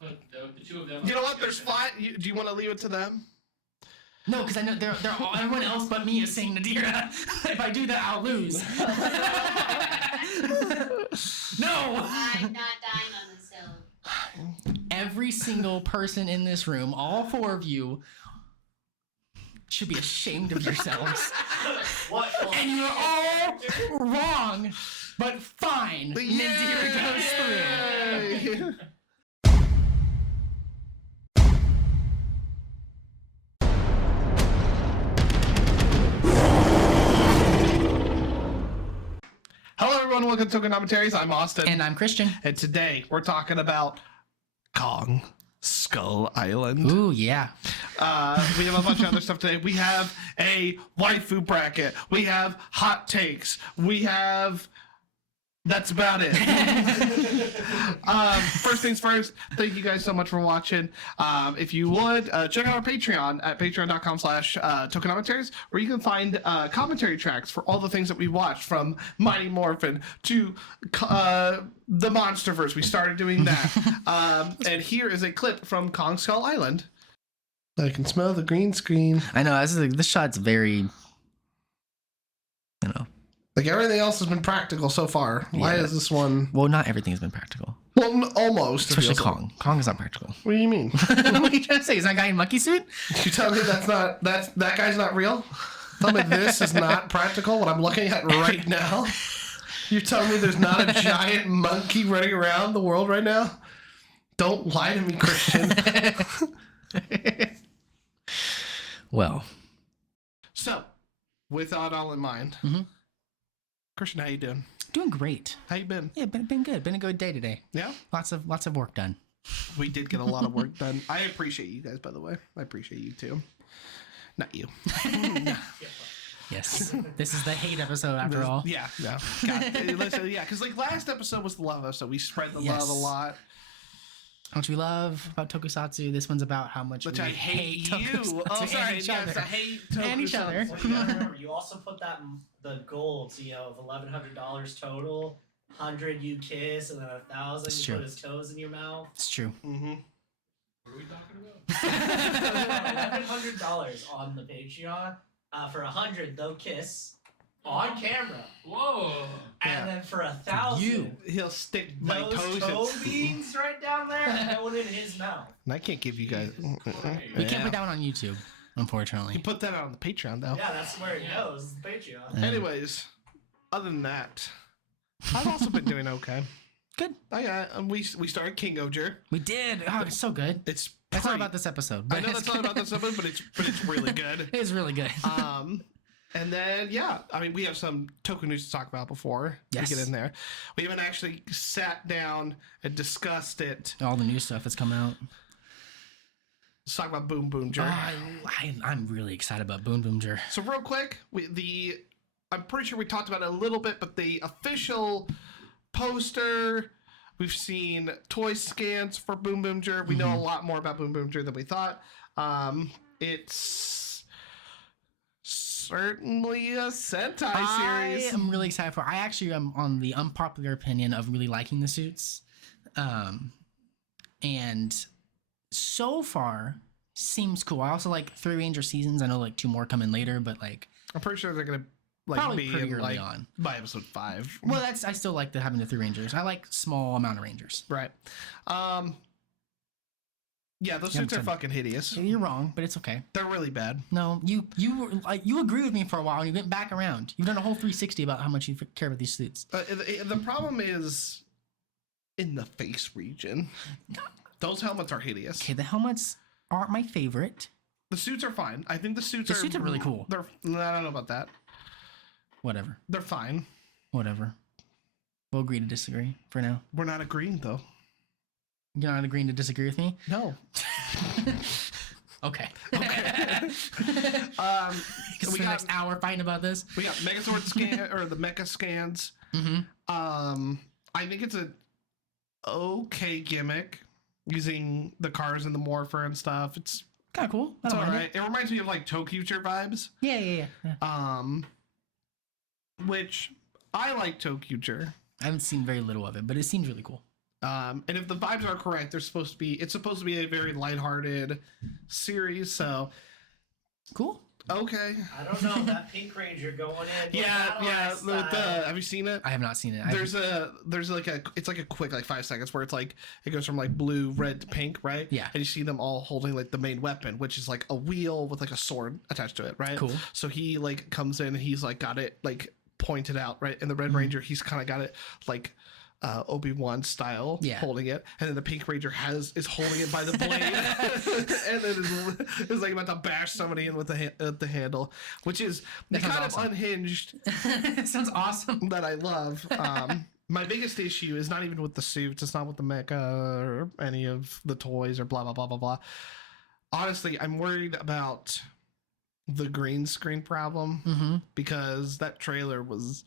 and put the two of them. You know what? There's five. Do you want to leave it to them? No, because I know they're all, everyone else but me is saying Nadira. If I do that, I'll lose. No! I'm not dying on this hill. Every single person in this room, all four of you, should be ashamed of yourselves. What? And you're all wrong, but fine. Nadira goes through. Hello, everyone. Welcome to Tokunommentaries. I'm Austin. And I'm Christian. And today we're talking about Kong Skull Island. Ooh, yeah. We have a bunch of other stuff today. We have a waifu bracket. We have hot takes. We have... That's about it. First things first, thank you guys so much for watching. If you would, check out our Patreon at patreon.com/Tokunommentaries, where you can find commentary tracks for all the things that we watched, from Mighty Morphin to the Monsterverse. We started doing that. And here is a clip from Kong Skull Island. I can smell the green screen. I know, this shot's very, Like, everything else has been practical so far. Why is this one... Well, not everything has been practical. Well, almost. Especially Kong. Kong is not practical. What do you mean? What are you trying to say? Is that guy in monkey suit? You tell me that guy's not real? Tell me this is not practical, what I'm looking at right now? You're telling me there's not a giant monkey running around the world right now? Don't lie to me, Christian. Well. So, with that all in mind... Mm-hmm. Christian, how you doing? Doing great. How you been? Yeah, been good. Been a good day today. Yeah? Lots of work done. We did get a lot of work done. I appreciate you guys, by the way. I appreciate you too. Not you. Yes. This is the hate episode after all. Yeah. God, listen, yeah, because like last episode was the love episode. We spread the love a lot. How much we love about Tokusatsu. This one's about how much we I hate you. Tokusatsu Oh, sorry. and each Yes, other. I hate Tokusatsu. And each other. Well, you gotta remember, you also put that in the goal to, of $1,100 total, 100 you kiss, and then 1,000 It's you true. put his toes in your mouth. It's true. Mm-hmm. What are we talking about? $1,100 on the Patreon. For 100, they'll kiss on camera, Whoa! and then for 1,000, You. He'll stick my those toes toe in. beans right down there and going in his mouth. And I can't give you guys. We can't put that one on YouTube, unfortunately. You put that on the Patreon though. Yeah, that's where it goes. The Patreon. Anyways, other than that, I've also been doing okay. Good. We started King Oger. We did. Oh, it's so good. It's That's not pretty- about this episode. I know that's not about this episode, but it's really good. It's really good. And then we have some Toku news to talk about before we get in there. We haven't actually sat down and discussed it. All the new stuff that's coming out. Let's talk about Boom Boom Jer. I'm really excited about Boom Boom Jer. So real quick, I'm pretty sure we talked about it a little bit, but the official poster, we've seen toy scans for Boom Boom Jer. We know a lot more about Boom Boom Jer than we thought. It's certainly a Sentai series. I am really excited for it. I actually am on the unpopular opinion of really liking the suits. And so far seems cool. I also like 3 Ranger seasons. I know like 2 more coming later, but like I'm pretty sure they're gonna probably be pretty in, early on by episode 5. Well, I still like having the 3 Rangers. I like small amount of Rangers. Right. Yeah, those suits are fucking hideous. You're wrong, but it's okay. They're really bad. No, you agree with me for a while, and you went back around. You've done a whole 360 about how much you care about these suits. The problem is in the face region. Those helmets are hideous. Okay, the helmets aren't my favorite. The suits are fine. I think the suits are really cool. I don't know about that. Whatever. They're fine. Whatever. We'll agree to disagree for now. We're not agreeing though. You're not agreeing to disagree with me? No. Okay. So we got next hour fighting about this. We got Megazord scan or the Mecha scans. Mm-hmm. I think it's a okay gimmick using the cars and the morpher and stuff. It's kind of cool. It's all right. It reminds me of like Tokufuture vibes. Yeah. Which I like Tokufuture. I haven't seen very little of it, but it seems really cool. And if the vibes are correct, it's supposed to be a very lighthearted series. So Cool. okay. I don't know that Pink Ranger going in. Yeah. Have you seen it? I have not seen it. There's like a quick like 5 seconds where it's like it goes from like blue, red to pink, right? Yeah. And you see them all holding like the main weapon, which is like a wheel with like a sword attached to it, right? Cool. So he like comes in and he's like got it like pointed out, right? And the Red Ranger, he's kind of got it like Obi-Wan style, holding it, and then the Pink Ranger is holding it by the blade, and then is like about to bash somebody in with the handle, which is the kind of unhinged. Sounds awesome. That I love. My biggest issue is not even with the suits. It's not with the mecha or any of the toys or blah blah blah blah blah. Honestly, I'm worried about the green screen problem because that trailer was.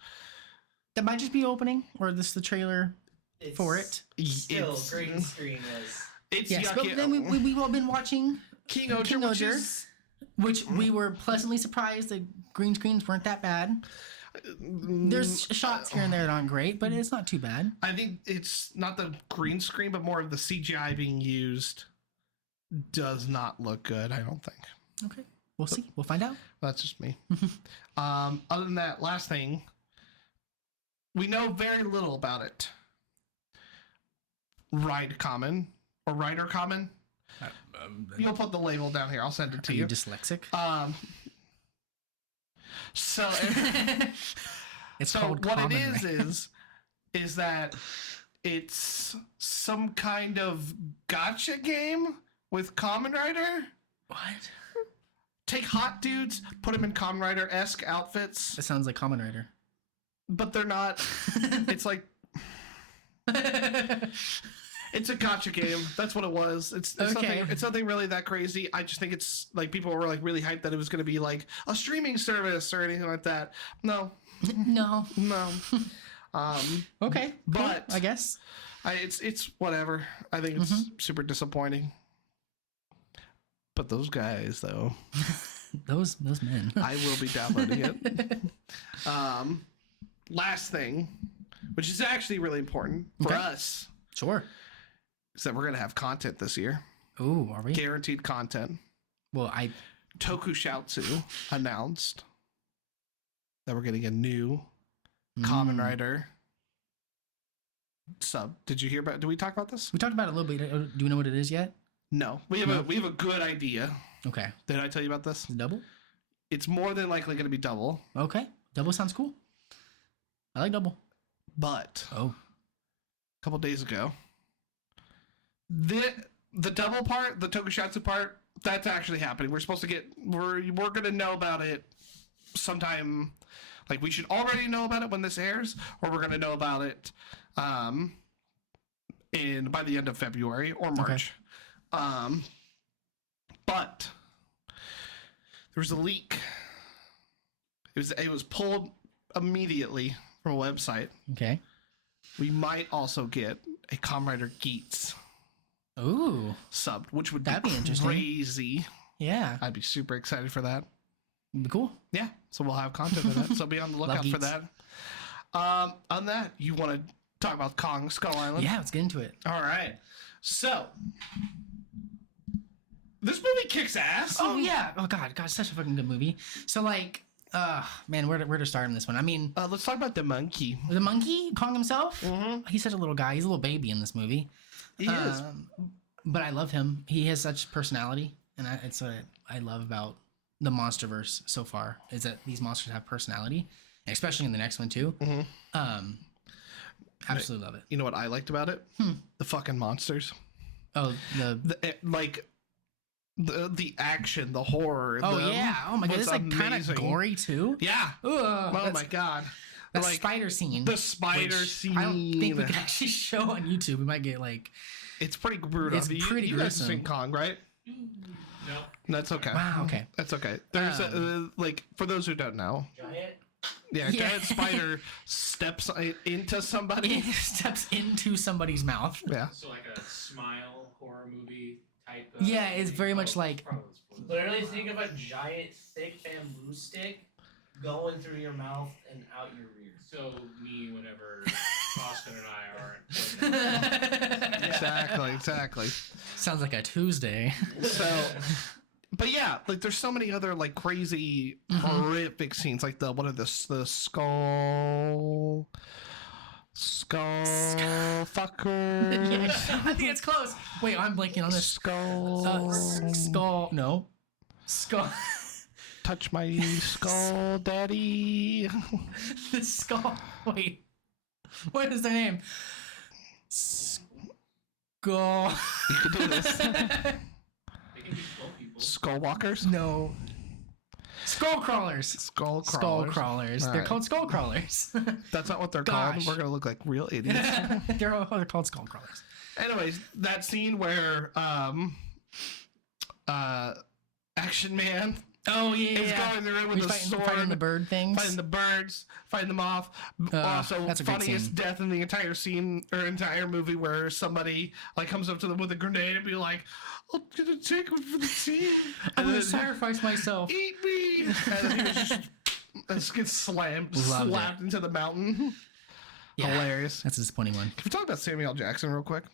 That might just be opening, or this is the trailer for it. Still, green screen is. It's yes, yucky. but then we've all been watching King Oger, which we were pleasantly surprised that green screens weren't that bad. There's shots here and there that aren't great, but it's not too bad. I think it's not the green screen, but more of the CGI being used does not look good, I don't think. Okay, we'll see. We'll find out. That's just me. Other than that, last thing. We know very little about it. Rider Common. You'll put the label down here. I'll send it to Are you. you dyslexic? So it's called what common, it right? is that it's some kind of gotcha game with Kamen Rider. What? Take hot dudes, put them in Kamen Rider-esque outfits. That sounds like Kamen Rider. But they're not. It's like it's a gotcha game. That's what it was. It's okay. nothing really that crazy. I just think it's like people were like really hyped that it was going to be like a streaming service or anything like that. No. No. Okay. But cool, I guess it's whatever. I think it's super disappointing. But those guys though. those men. I will be downloading it. Last thing, which is actually really important for us, Sure. is that we're gonna have content this year. Ooh, are we? Guaranteed content. Well, Tokushoutsu announced that we're getting a new Kamen Rider sub. Did you hear about? Did we talk about this? We talked about it a little bit. Do we know what it is yet? No, we have a good idea. Okay. Did I tell you about this? Double? It's more than likely going to be double. Okay. Double sounds cool. I like double. But a couple days ago, the double part, the Tokushoutsu part, that's actually happening. We're supposed to get. We're going to know about it sometime. Like we should already know about it when this airs, or we're going to know about it by the end of February or March. Okay. But there was a leak. It was pulled immediately from a website. Okay. We might also get a Kamen Rider Geats. Ooh. Sub, which would That'd be interesting. Crazy. Yeah. I'd be super excited for that. It'd be cool. Yeah. So we'll have content for that. So be on the lookout for that. On that, you want to talk about Kong Skull Island? Yeah, let's get into it. All right. So this movie kicks ass. Oh yeah. Oh god, such a fucking good movie. So like, man, where to start on this one? I mean, let's talk about the monkey. The monkey, Kong himself. Mm-hmm. He's such a little guy. He's a little baby in this movie. He is. But I love him. He has such personality, and it's what I love about the MonsterVerse so far is that these monsters have personality, especially in the next one too. Mm-hmm. Absolutely love it. You know what I liked about it? The fucking monsters. Oh, the action, the horror. Oh yeah! Oh my god, it's like kind of gory too. Yeah. Oh my god. That spider scene. The spider scene. I don't think we can actually show on YouTube. We might get like. It's pretty brutal. It's pretty you guys have gruesome. seen Kong, right? No. That's okay. Wow. Okay. That's okay. There's like for those who don't know. Giant. Yeah, giant spider steps into somebody. Steps into somebody's mouth. Yeah. So like a smile horror movie type. Yeah, it's very much like. Literally think of a giant thick bamboo stick going through your mouth and out your rear. So me, whenever Austin and I aren't. Exactly. Sounds like a Tuesday. So, but yeah, like there's so many other like crazy horrific scenes, like the skull fucker. Yeah, I think it's close. Wait, I'm blanking on this. Skull. No. Skull. Touch my skull, daddy. The skull. Wait. What is their name? Skull. You can do this. They can be slow people. Skull walkers. No. Skull crawlers. Skull Skull crawlers. crawlers. All They're right. called skull crawlers. That's not what they're Gosh. called. We're gonna look like real idiots. They're called skull crawlers. Anyways, that scene where Action Man Oh yeah. is going through with He's a sword, fighting the bird things. fighting the birds, fighting them off. Also, that's a great funniest scene. death in the entire scene or entire movie, where somebody like comes up to them with a grenade and be like, "I'm gonna take one for the team." I'm And gonna then, sacrifice myself. eat me. And then he was just gets slammed, Loved slapped into the mountain. Yeah. Hilarious. That's a disappointing one. Can we talk about Samuel L. Jackson real quick?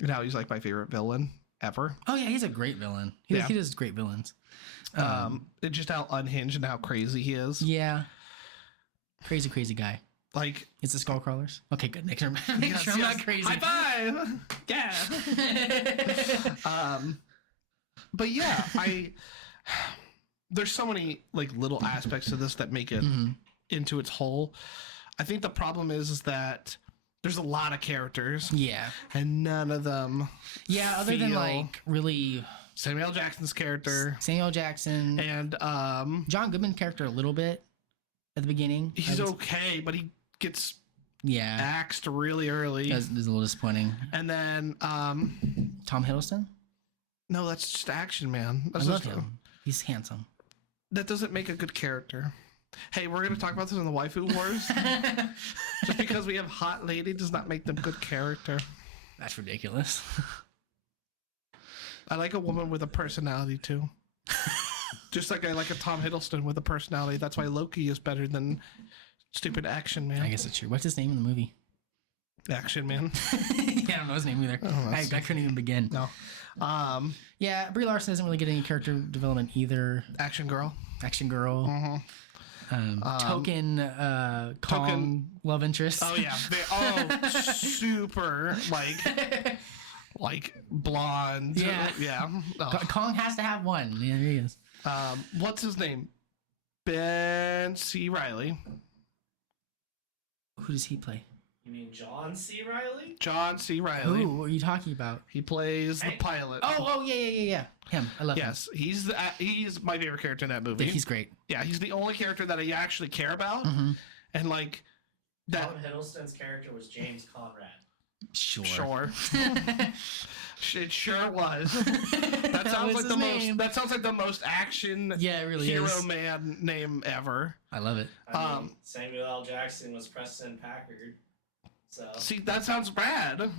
And how he's like my favorite villain ever. Oh yeah, he's a great villain. He does great villains. It's just how unhinged and how crazy he is. Yeah. Crazy guy. Like, It's the skull crawlers. Okay, good. Make sure, I'm yes, not yes. crazy. High five! Yeah. But yeah, there's so many like little aspects to this that make it into its whole. I think the problem is that there's a lot of characters Yeah. and none of them Yeah, other than feel like really Samuel L. Jackson's character Samuel Jackson, and John Goodman character a little bit at the beginning. he's okay, but he gets Yeah. axed really early. That's a little disappointing. And then Tom Hiddleston? no, that's just Action Man. I That's love just- him. He's handsome. That doesn't make a good character. Hey, we're gonna talk about this in the waifu wars. Just because we have hot lady does not make them good character. That's ridiculous. I like a woman with a personality too. Just like I like a Tom Hiddleston with a personality. That's why Loki is better than stupid Action Man. I guess it's true. What's his name in the movie? Action Man. Yeah, I don't know his name either. I couldn't even begin. No. Yeah, Brie Larson doesn't really get any character development either. Action Girl. Action girl. Mhm. Token Kong love interest. Oh yeah. Super like blonde. Yeah. Yeah. Oh. Kong has to have one. Yeah, there he is. What's his name? Ben C. Riley. Who does he play? You mean John C. Riley? John C. Riley. Who are you talking about? He plays the Hey. pilot. Oh, yeah. Him. I love him. Yes, he's my favorite character in that movie. Yeah, he's great. Yeah, he's the only character that I actually care about, Mhm. and like that. Tom Hiddleston's character was James Conrad. Sure. Sure, it sure was. That sounds was like the his name. most. That sounds like the most action Yeah, it really hero is. man name ever. I love it. I mean, Samuel L. Jackson was Preston Packard. So See, that sounds rad.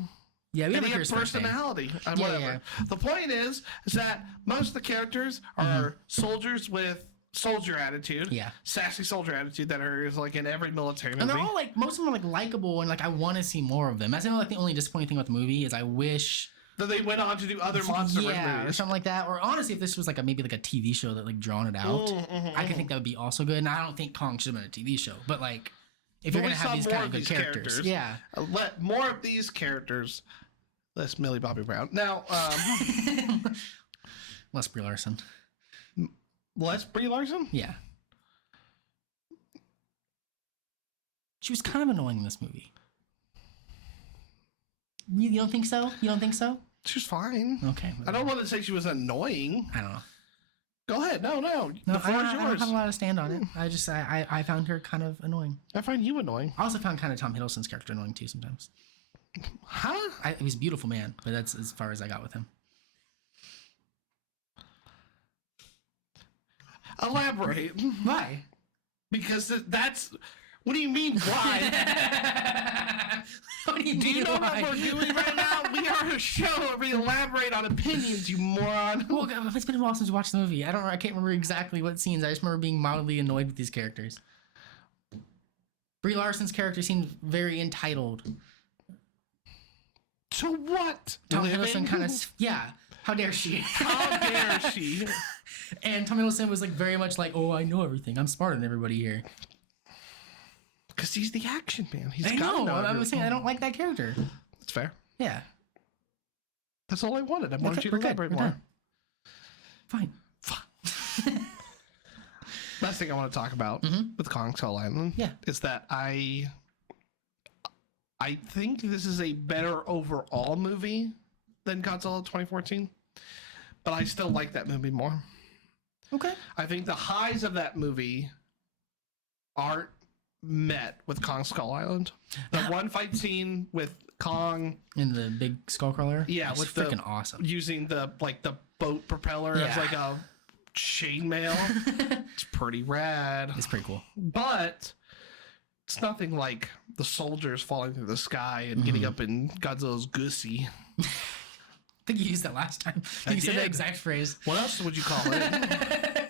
Yeah, we And have he a has Chris birthday. personality and Yeah, whatever. The point is that most of the characters are soldiers with soldier attitude. Yeah. Sassy soldier attitude that is like in every military movie. And they're all like, most of them are like likable and like I want to see more of them. That's like the only disappointing thing about the movie is I wish that they went on to do other monster or movies. something like that. Or honestly, if this was like maybe like a TV show that like drawn it out, I could think that would be also good. And I don't think Kong should have been a TV show, but like if But you're we gonna have saw these more kind of of good these characters, characters. yeah. Let more of these characters. Less Millie Bobby Brown. Now, Less Brie Larson. less Brie Larson. Yeah. She was kind of annoying in this movie. You don't think so? You don't think so? She's fine. Okay. I don't want to say she was annoying. I don't know. Go ahead. No. No, The floor is I don't yours. have a lot to stand on it. I found her kind of annoying. I find you annoying. I also found kind of Tom Hiddleston's character annoying too sometimes. Huh? He was a beautiful man, but that's as far as I got with him. Elaborate. Why? Because that's What do you mean, why? What do you Do you mean, know why? what we're doing right now? We are a show where we elaborate on opinions, you moron. Well, it's been a while since we watched the movie. I can't remember exactly what scenes. I just remember being mildly annoyed with these characters. Brie Larson's character seemed very entitled. To what? Tom Living? Hiddleston kind of, yeah. How dare she? How dare she? And Tom Hiddleston was like very much like, oh, I know everything. I'm smarter than everybody here. Because he's the action man. He's I gotta know. I everything. was saying I don't like that character. That's fair. Yeah. That's all I wanted. I wanted Okay, you to we're good. elaborate We're more. done. Fine. Last thing I want to talk about with Kong Skull Island Yeah. is that I think this is a better overall movie than Godzilla 2014, but I still like that movie more. Okay. I think the highs of that movie aren't met with Kong Skull Island. The one fight scene with Kong, And the big skull crawler. yeah, It's with the freaking awesome. using the boat propeller as Yeah. like a chainmail. It's pretty rad. It's pretty cool. But it's nothing like the soldiers falling through the sky and getting up in Godzilla's goosey. I think you used that last time. I You said did. the exact phrase. What else would you call it?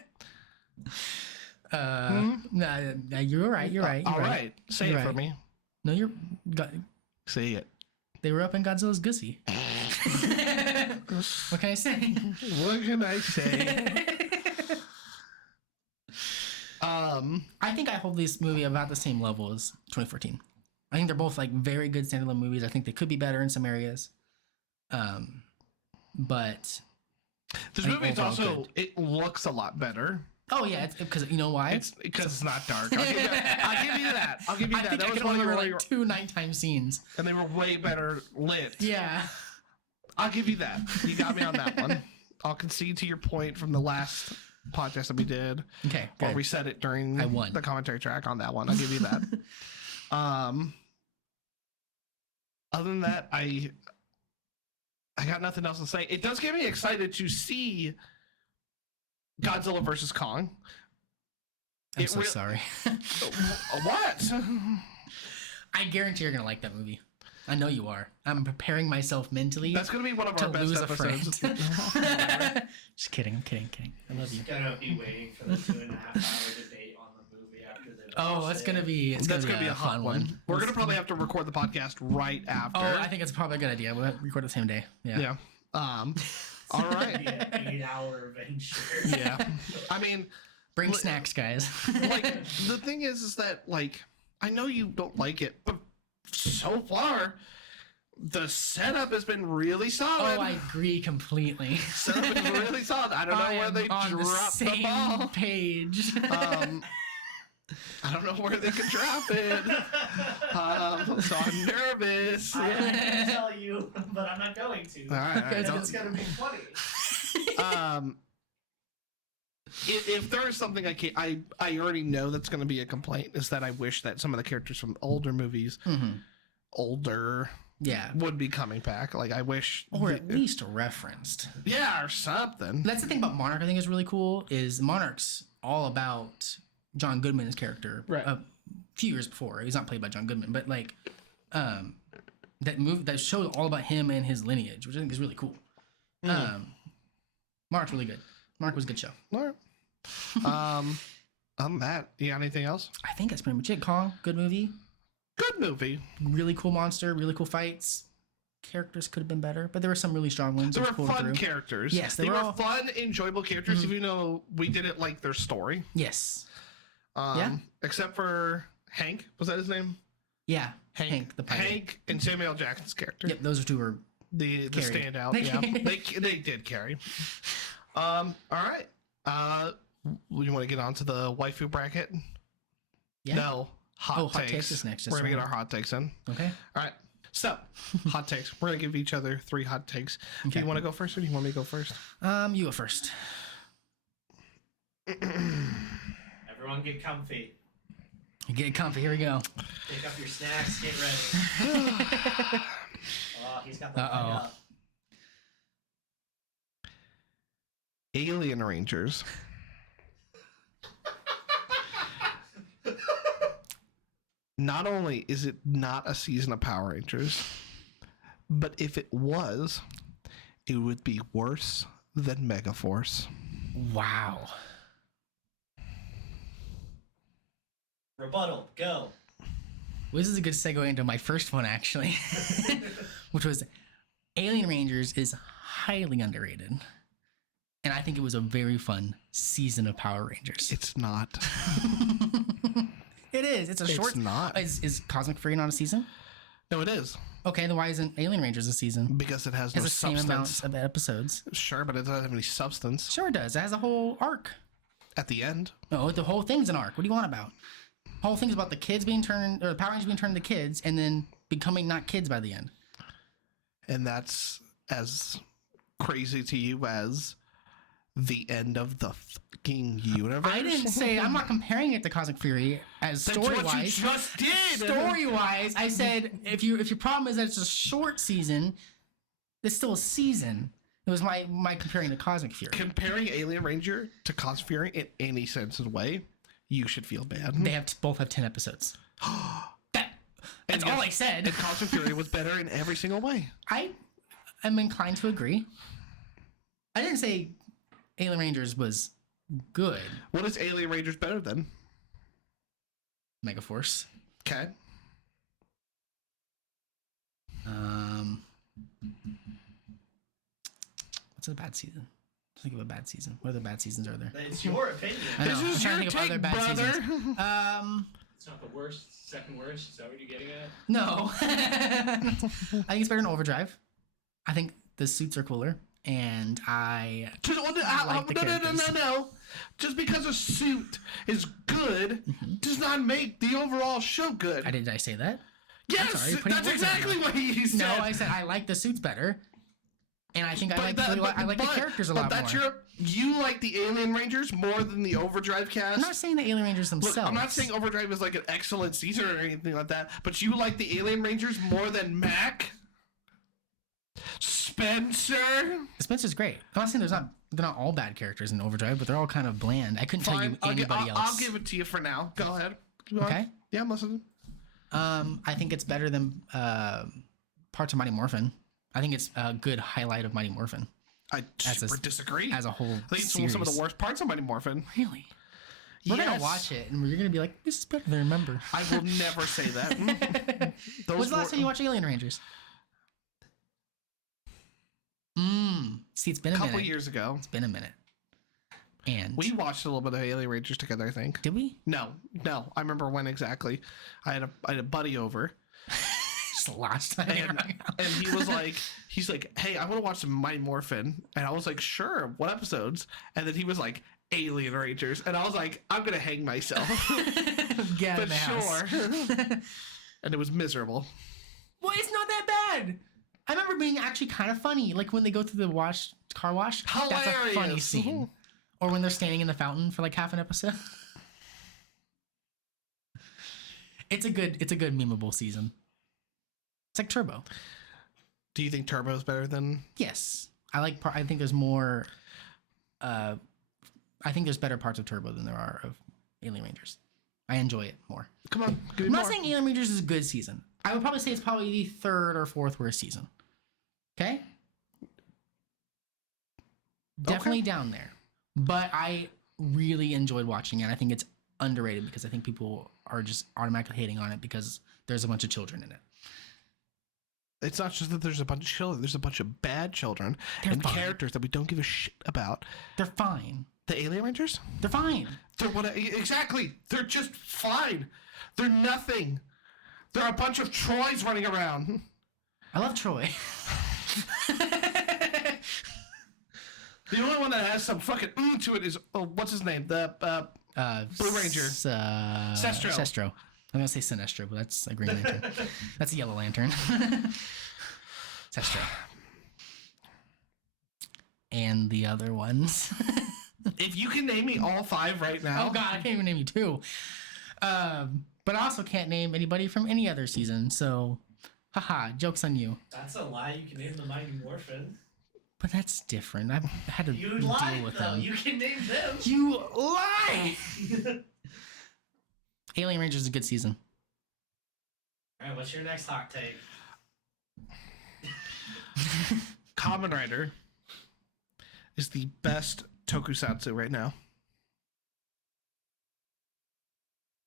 Nah, you're right. You're right. You're All right. Say You're it for right. me. No, Say it. they were up in Godzilla's gussy. What can I say? What can I say? I think I hold this movie about the same level as 2014. I think they're both like very good standalone movies. I think they could be better in some areas. But This I think movie is overall also, good. it looks a lot better. oh yeah, it's because you know why? It's because it's not dark. I'll give you that. I'll give you I that. think That I was can one remember really, like 2 nighttime scenes. and they were way better lit. Yeah. I'll give you that. You got me on that one. I'll concede to your point from the last podcast that we did. Okay. Or Good. we said it during I won. the commentary track on that one. I'll give you that. Other than that, I got nothing else to say. It does get me excited to see Godzilla versus Kong. I'm so sorry. What? I guarantee you're gonna like that movie. I know you are. I'm preparing myself mentally That's gonna be one of to our best lose a episodes. friend. Just kidding. I'm kidding. I love you. Just gonna be waiting for the 2.5 hour debate on the movie after they. Oh, that's gonna be. That's gonna be a hot one. We're gonna probably have to record the podcast right after. Oh, I think it's probably a good idea. We'll record the same day. Yeah. Yeah. All right. Be an 8-hour adventure. Yeah. I mean, Bring snacks, guys. like the thing is that like I know you don't like it, but so far the setup has been really solid. Oh, I agree completely. Setup is really solid. I don't know where they on dropped the the same ball. page. I don't know where they could drop it. So I'm nervous. I can tell you, but I'm not going to. All right, all right. It's gonna be funny. If there is something I already know that's going to be a complaint is that I wish that some of the characters from older movies, older, Yeah. would be coming back. Like I wish, Or at least referenced. yeah, or something. That's the thing about Monarch I think is really cool is Monarch's all about John Goodman's character. Right. A few years before. He's not played by John Goodman, but like that shows all about him and his lineage, which I think is really cool. Monarch's really good. Monarch was a good show. All right. On that, you got anything else? I think that's pretty much it. Kong, good movie. Good movie. Really cool monster, really cool fights. Characters could have been better, but there were some really strong ones. There It were was pulled fun through. characters. Yes, they they were were all- fun, enjoyable characters. Even though we didn't like their story. Yes. Except for Hank, was that his name? Yeah. Hank the pilot. Hank and Samuel L. Jackson's character. Yep, those two were The Carried. standout. Yeah, they did carry. All right. You want to get on to the waifu bracket? yeah. No. Hot Hot takes is next, We're that's gonna get right. our hot takes in. Okay. All right. So, hot takes. We're gonna give each other 3 hot takes. Do Okay. you want to go first, or do you want me to go first? You go first. Everyone get comfy. Get comfy. Here we go. Pick up your snacks. Get ready. Oh, he's got the light Uh-oh. up. Alien Rangers. not only is it not a season of Power Rangers, but if it was, it would be worse than Megaforce. Wow. Rebuttal, go. Well, this is a good segue into my first one, actually, which was Alien Rangers is highly underrated. And I think it was a very fun season of Power Rangers. It's not. It is. It's a short. It's not. Is Cosmic Fury not a season? No, it is. Okay, then why isn't Alien Rangers a season? Because it has It has no the same substance. amount of episodes. Sure, but it doesn't have any substance Sure it does. It has a whole arc. at the end. No, the whole thing's an arc. What do you want about? The whole thing's about the kids being turned, or the Power Rangers being turned into kids, and then becoming not kids by the end. And that's as crazy to you as the end of the fucking universe. I didn't say, I'm not comparing it to Cosmic Fury as That's story what you wise. just did. Story wise, I said if your problem is that it's a short season, it's still a season. It was my comparing to Cosmic Fury. Comparing Alien Ranger to Cosmic Fury in any sense of the way, you should feel bad. They both have 10 episodes. That's all I said. And Cosmic Fury was better in every single way. I am inclined to agree. I didn't say Alien Rangers was good. What is Alien Rangers better than? Megaforce. Okay. What's a bad season? Think of a bad season. What other bad seasons are there? It's your opinion. I know. This I'm is trying your to think of other take, bad brother. seasons. It's not the worst, second worst. Is that what you're getting at? No. I think it's better than Overdrive. I think the suits are cooler, and I like the characters. No. Just because a suit is good does not make the overall show good. Did I say that? Yes, sorry, you're putting that's words in my exactly mouth. what he said. No, I said I like the suits better, and I think I like the characters a lot more. You like the Alien Rangers more than the Overdrive cast? I'm not saying the Alien Rangers themselves. Look, I'm not saying Overdrive is like an excellent season or anything like that, but you like the Alien Rangers more than Mac? Spencer? Spencer's great. I'm not saying they're not all bad characters in Overdrive, but they're all kind of bland. I couldn't tell you anybody else. I'll give it to you for now. Go ahead. Okay. Yeah, I'm listening. I think it's better than parts of Mighty Morphin. I think it's a good highlight of Mighty Morphin I super disagree. as a whole. I think it's some of the worst parts of Mighty Morphin. Really? We're gonna Yes. watch it, and we're gonna be like, "This is better than Remember." I will never say that. When's the last time you watched Alien Rangers? See, it's been a couple minute. years ago. It's been a minute. And We watched a little bit of Alien Rangers together, I think. did we? No. I remember when exactly. I had a buddy over, Just the last time. and he was like, "Hey, I want to watch some Mighty Morphin," and I was like, "Sure, what episodes?" And then he was like, "Alien Rangers," and I was like, "I'm gonna hang myself," Get out but of the house. sure. And it was miserable. Well, it's not that bad. I remember being actually kind of funny, like when they go through the car wash. That's a funny Hilarious. scene. Or when they're standing in the fountain for like half an episode. It's a good memeable season. It's like Turbo. Do you think Turbo's better than? Yes, I think there's more. I think there's better parts of Turbo than there are of Alien Rangers. I enjoy it more. Come on, give me I'm more. not saying Alien Rangers is a good season. I would probably say it's probably the third or fourth worst season. Okay? Definitely down there. But I really enjoyed watching it. I think it's underrated because I think people are just automatically hating on it because there's a bunch of children in it. It's not just that there's a bunch of children. There's a bunch of bad children and fine. characters that we don't give a shit about. They're fine. The Alien Rangers? They're fine. They're what? Exactly. They're just fine. They're nothing. They're a bunch of Troys running around. I love Troy. The only one that has some fucking to it is what's his name? The Blue Ranger. Sestro. Sestro. I'm gonna say Sinestro, but that's a Green Lantern. That's a Yellow Lantern. Sestro. And the other ones. If you can name me all five right now. Oh god, I can't even name you two. But I also can't name anybody from any other season, so haha, joke's on you. That's a lie. You can name the Mighty Morphin. But that's different. I've had to You deal lied, with though. them. You can name them. You lie! Alien Rangers is a good season. All right, what's your next hot take? Kamen Rider is the best tokusatsu right now.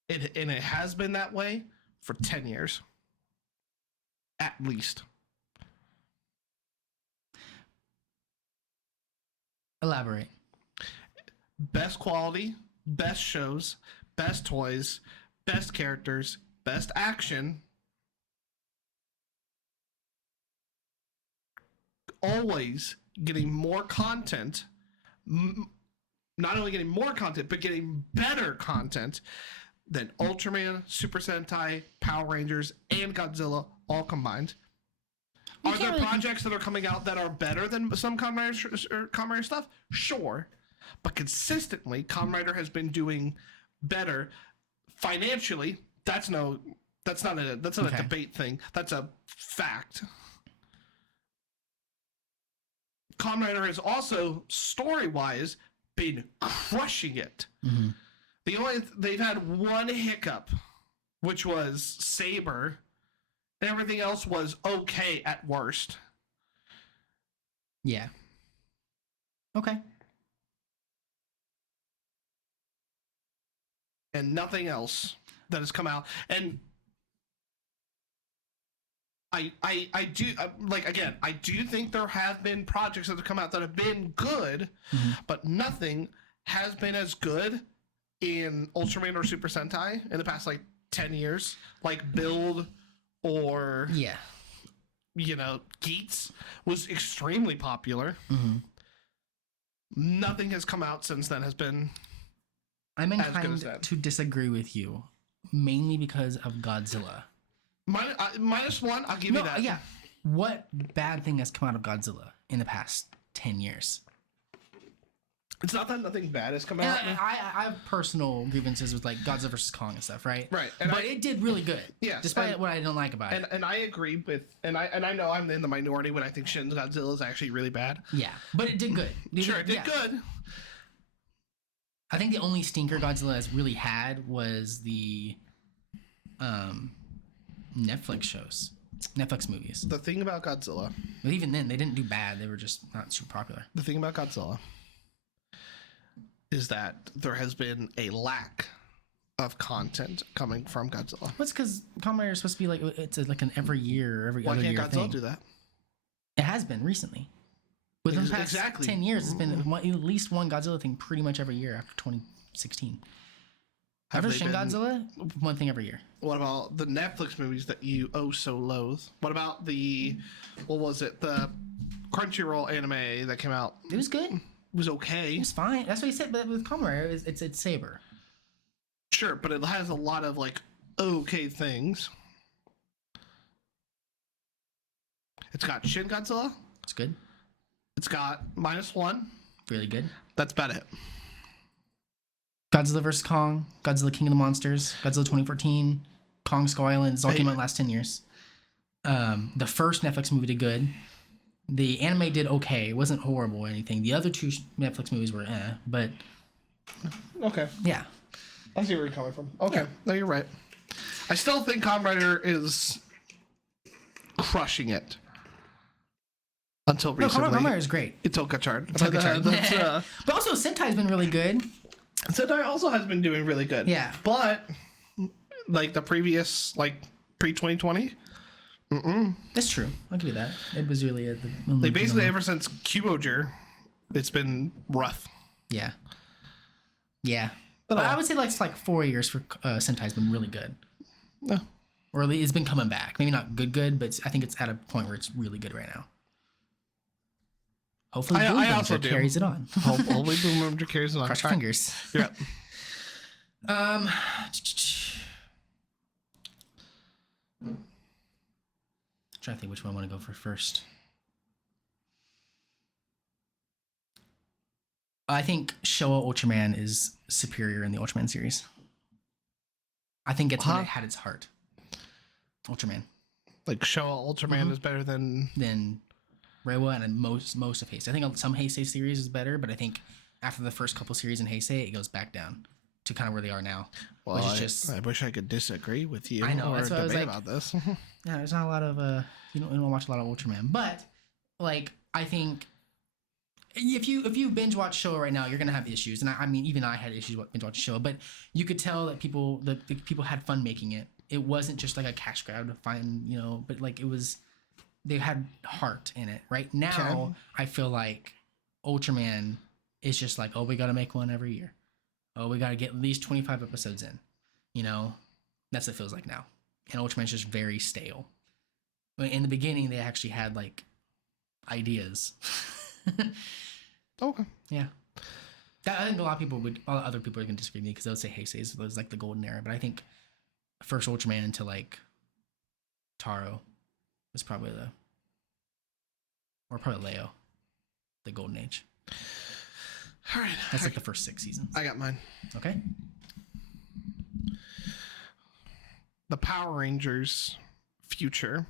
And it has been that way for 10 years. At least. Elaborate. Best quality, best shows, best toys, best characters, best action. Always getting more content. Not only getting more content, but getting better content than Ultraman, Super Sentai, Power Rangers, and Godzilla all combined. Are there projects that are coming out that are better than some Kamen Rider stuff? Sure. But consistently, Kamen Rider has been doing better financially. That's not a debate thing. That's a fact. Kamen Rider has also, story-wise, been crushing it. Mm-hmm. They've had one hiccup, which was Saber. Everything else was okay at worst. Yeah. Okay. And nothing else that has come out. And I do think there have been projects that have come out that have been good, but nothing has been as good in Ultraman or Super Sentai in the past 10 years. Like Build or Geats was extremely popular. Nothing has come out since then has been I'm as good as inclined that. to disagree with you, mainly because of Godzilla. -1, I'll give you that. Yeah. What bad thing has come out of Godzilla in the past 10 years? It's not that nothing bad has come And out. I have personal grievances with Godzilla vs. Kong and stuff, right? Right. But it did really good. Yes, Despite what I don't like about it. And I agree with, and I know I'm in the minority when I think Shin Godzilla is actually really bad. Yeah. But it did good. Sure, it did good. I think the only stinker Godzilla has really had was the Netflix movies. The thing about Godzilla. But even then, they didn't do bad. They were just not super popular. The thing about Godzilla is that there has been a lack of content coming from Godzilla. What's because Kamen Rider is supposed to be it's like an every year or every Why other can't year Godzilla thing. do that? It has been recently. Within the past 10 years, it's been at least one Godzilla thing pretty much every year after 2016. After Shin Godzilla, one thing every year. What about the Netflix movies that you so loathe? What about the Crunchyroll anime that came out? It was good. It Was okay. was fine. That's what he said. But with Kamen Rider, it's Saber. Sure, but it has a lot of okay things. It's got Shin Godzilla. It's good. It's got -1. Really good. That's about it. Godzilla vs. Kong, Godzilla King of the Monsters, Godzilla 2014, Kong Skull Island. It's all came out last 10 years. The first Netflix movie did good. The anime did okay. It wasn't horrible or anything. The other two Netflix movies were but Okay. yeah. I see where you're coming from. Okay. No, you're right. I still think Kamen Rider is crushing it. Until recently. Kamen Rider is great. It's Okachard. But also Sentai's been really good. Sentai also has been doing really good. Yeah. But the previous pre-2020, That's true. I'll give you that. It was really basically ever since Kyuoger, it's been rough. Yeah. Yeah. But I would say it's 4 years for Sentai's been really good. No. Or at least it's been coming back. Maybe not good, but I think it's at a point where it's really good right now. Hopefully, I also do. carries it on. Hopefully, Boom Ranger carries it on. Cross your fingers. Yeah. Trying to think which one I want to go for first. I think Showa Ultraman is superior in the Ultraman series. I think it's when it had its heart. Ultraman. Showa Ultraman is better than Reiwa and most of Heisei. I think some Heisei series is better, but I think after the first couple series in Heisei, it goes back down to kind of where they are now. Well, which is just I wish I could disagree with you I know, or that's what I was debate like- about this. yeah, there's not a lot of you don't watch a lot of Ultraman, but like I think if you binge watch show right now, you're gonna have issues, and I mean even I had issues with binge watching show, but you could tell that the people had fun making it. It wasn't just like a cash grab to find, but like they had heart in it. Right now, I feel like Ultraman is just like, oh, we got to make one every year. Oh, we got to get at least 25 episodes in. That's what it feels like now. And Ultraman's just very stale. In the beginning, they actually had like ideas. Okay. Yeah. I think a lot of other people are going to disagree with me because they would say Heisei's was like the golden era. But I think first Ultraman into like Taro was probably probably Leo, the golden age. All right. That's like the first 6 seasons. I got mine. Okay. The Power Rangers future.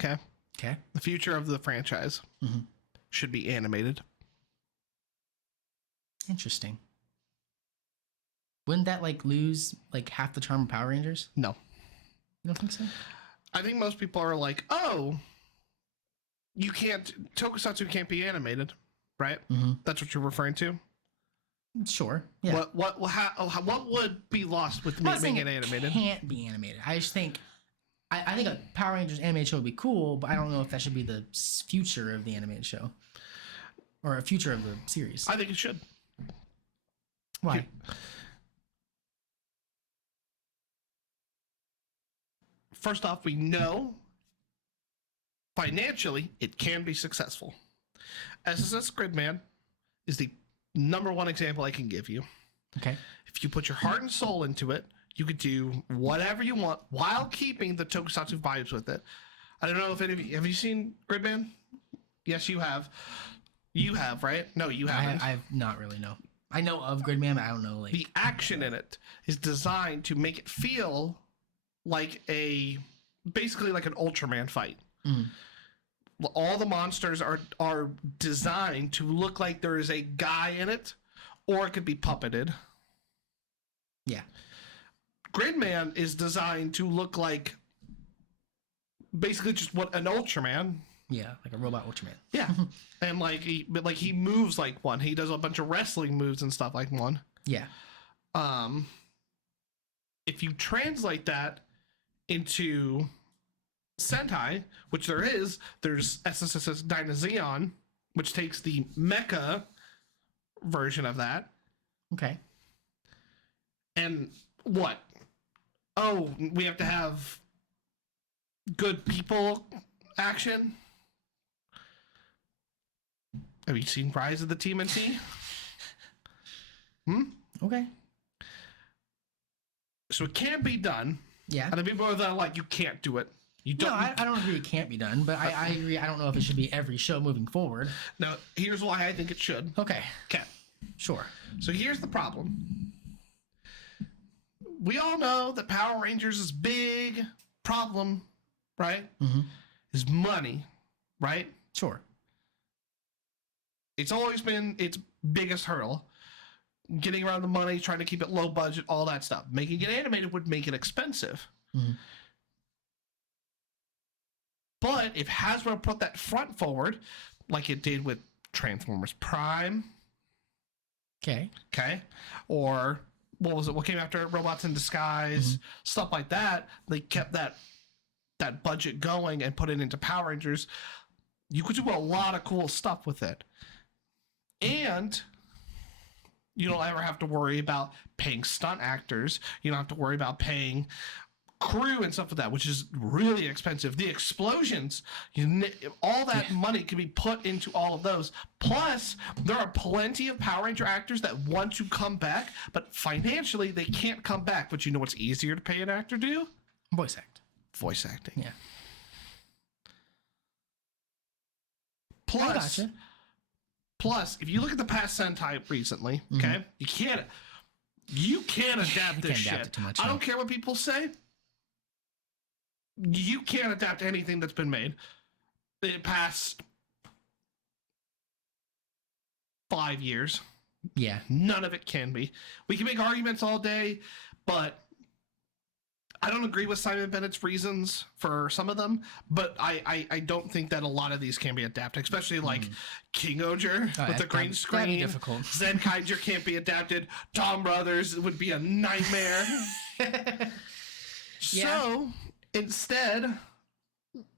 Okay. Okay. The future of the franchise should be animated. Interesting. Wouldn't that like lose like half the charm of Power Rangers? No. You don't think so? I think most people are like, oh, Tokusatsu can't be animated, right? Mm-hmm. That's what you're referring to? Sure. Yeah. What would be lost with I'm not saying making it animated? Can't be animated. I just think I think a Power Rangers animated show would be cool, but I don't know if that should be the future of the animated show or a future of the series. I think it should. Why? First off, we know financially it can be successful. SSS Gridman is the number one example I can give you. Okay. If you put your heart and soul into it, you could do whatever you want while keeping the Tokusatsu vibes with it. I don't know if any of you have you seen Gridman? Yes, you have. You have, right? No, you haven't. I've not really know. I know of Gridman, but I don't know like The action in it is designed to make it feel like basically like an Ultraman fight. Mm. All the monsters are designed to look like there is a guy in it, or it could be puppeted. Yeah. Gridman is designed to look like basically just what an Ultraman. Yeah, like a robot Ultraman. Yeah, and he moves like one. He does a bunch of wrestling moves and stuff like one. Yeah. If you translate that into Sentai, which there's SSS Dynazeon, which takes the mecha version of that. Okay. And what? Oh, we have to have good people action? Have you seen Rise of the TMNT? Okay. So it can be done. Yeah. And the people that are like, you can't do it. You don't. No, I don't agree it can't be done, but I agree. I don't know if it should be every show moving forward. Now, here's why I think it should. Okay. Okay. Sure. So here's the problem. We all know that Power Rangers' big problem, right? Mm-hmm. Is money, right? Sure. It's always been its biggest hurdle. Getting around the money, trying to keep it low budget, all that stuff. Making it animated would make it expensive. Mm-hmm. But if Hasbro put that front forward, like it did with Transformers Prime, Okay. okay, or what was it? What came after it? Robots in Disguise, stuff like that. They kept that budget going and put it into Power Rangers. You could do a lot of cool stuff with it, and you don't ever have to worry about paying stunt actors. You don't have to worry about paying crew and stuff like that, which is really expensive. The explosions, all that money can be put into all of those. Plus, there are plenty of Power Ranger actors that want to come back, but financially they can't come back. But you know what's easier to pay an actor to do? Voice act. Voice acting. Yeah. Plus, I gotcha. If you look at the past Sentai recently, okay, you can't adapt this can't shit. adapt it too much, I no. don't care what people say. You can't adapt anything that's been made in the past 5 years. Yeah. None of it can be. We can make arguments all day, but I don't agree with Simon Bennett's reasons for some of them, but I don't think that a lot of these can be adapted, especially like King Oger with the green That'd be screen. difficult. Zenkaiger can't be adapted. Tom Brothers would be a nightmare. So instead,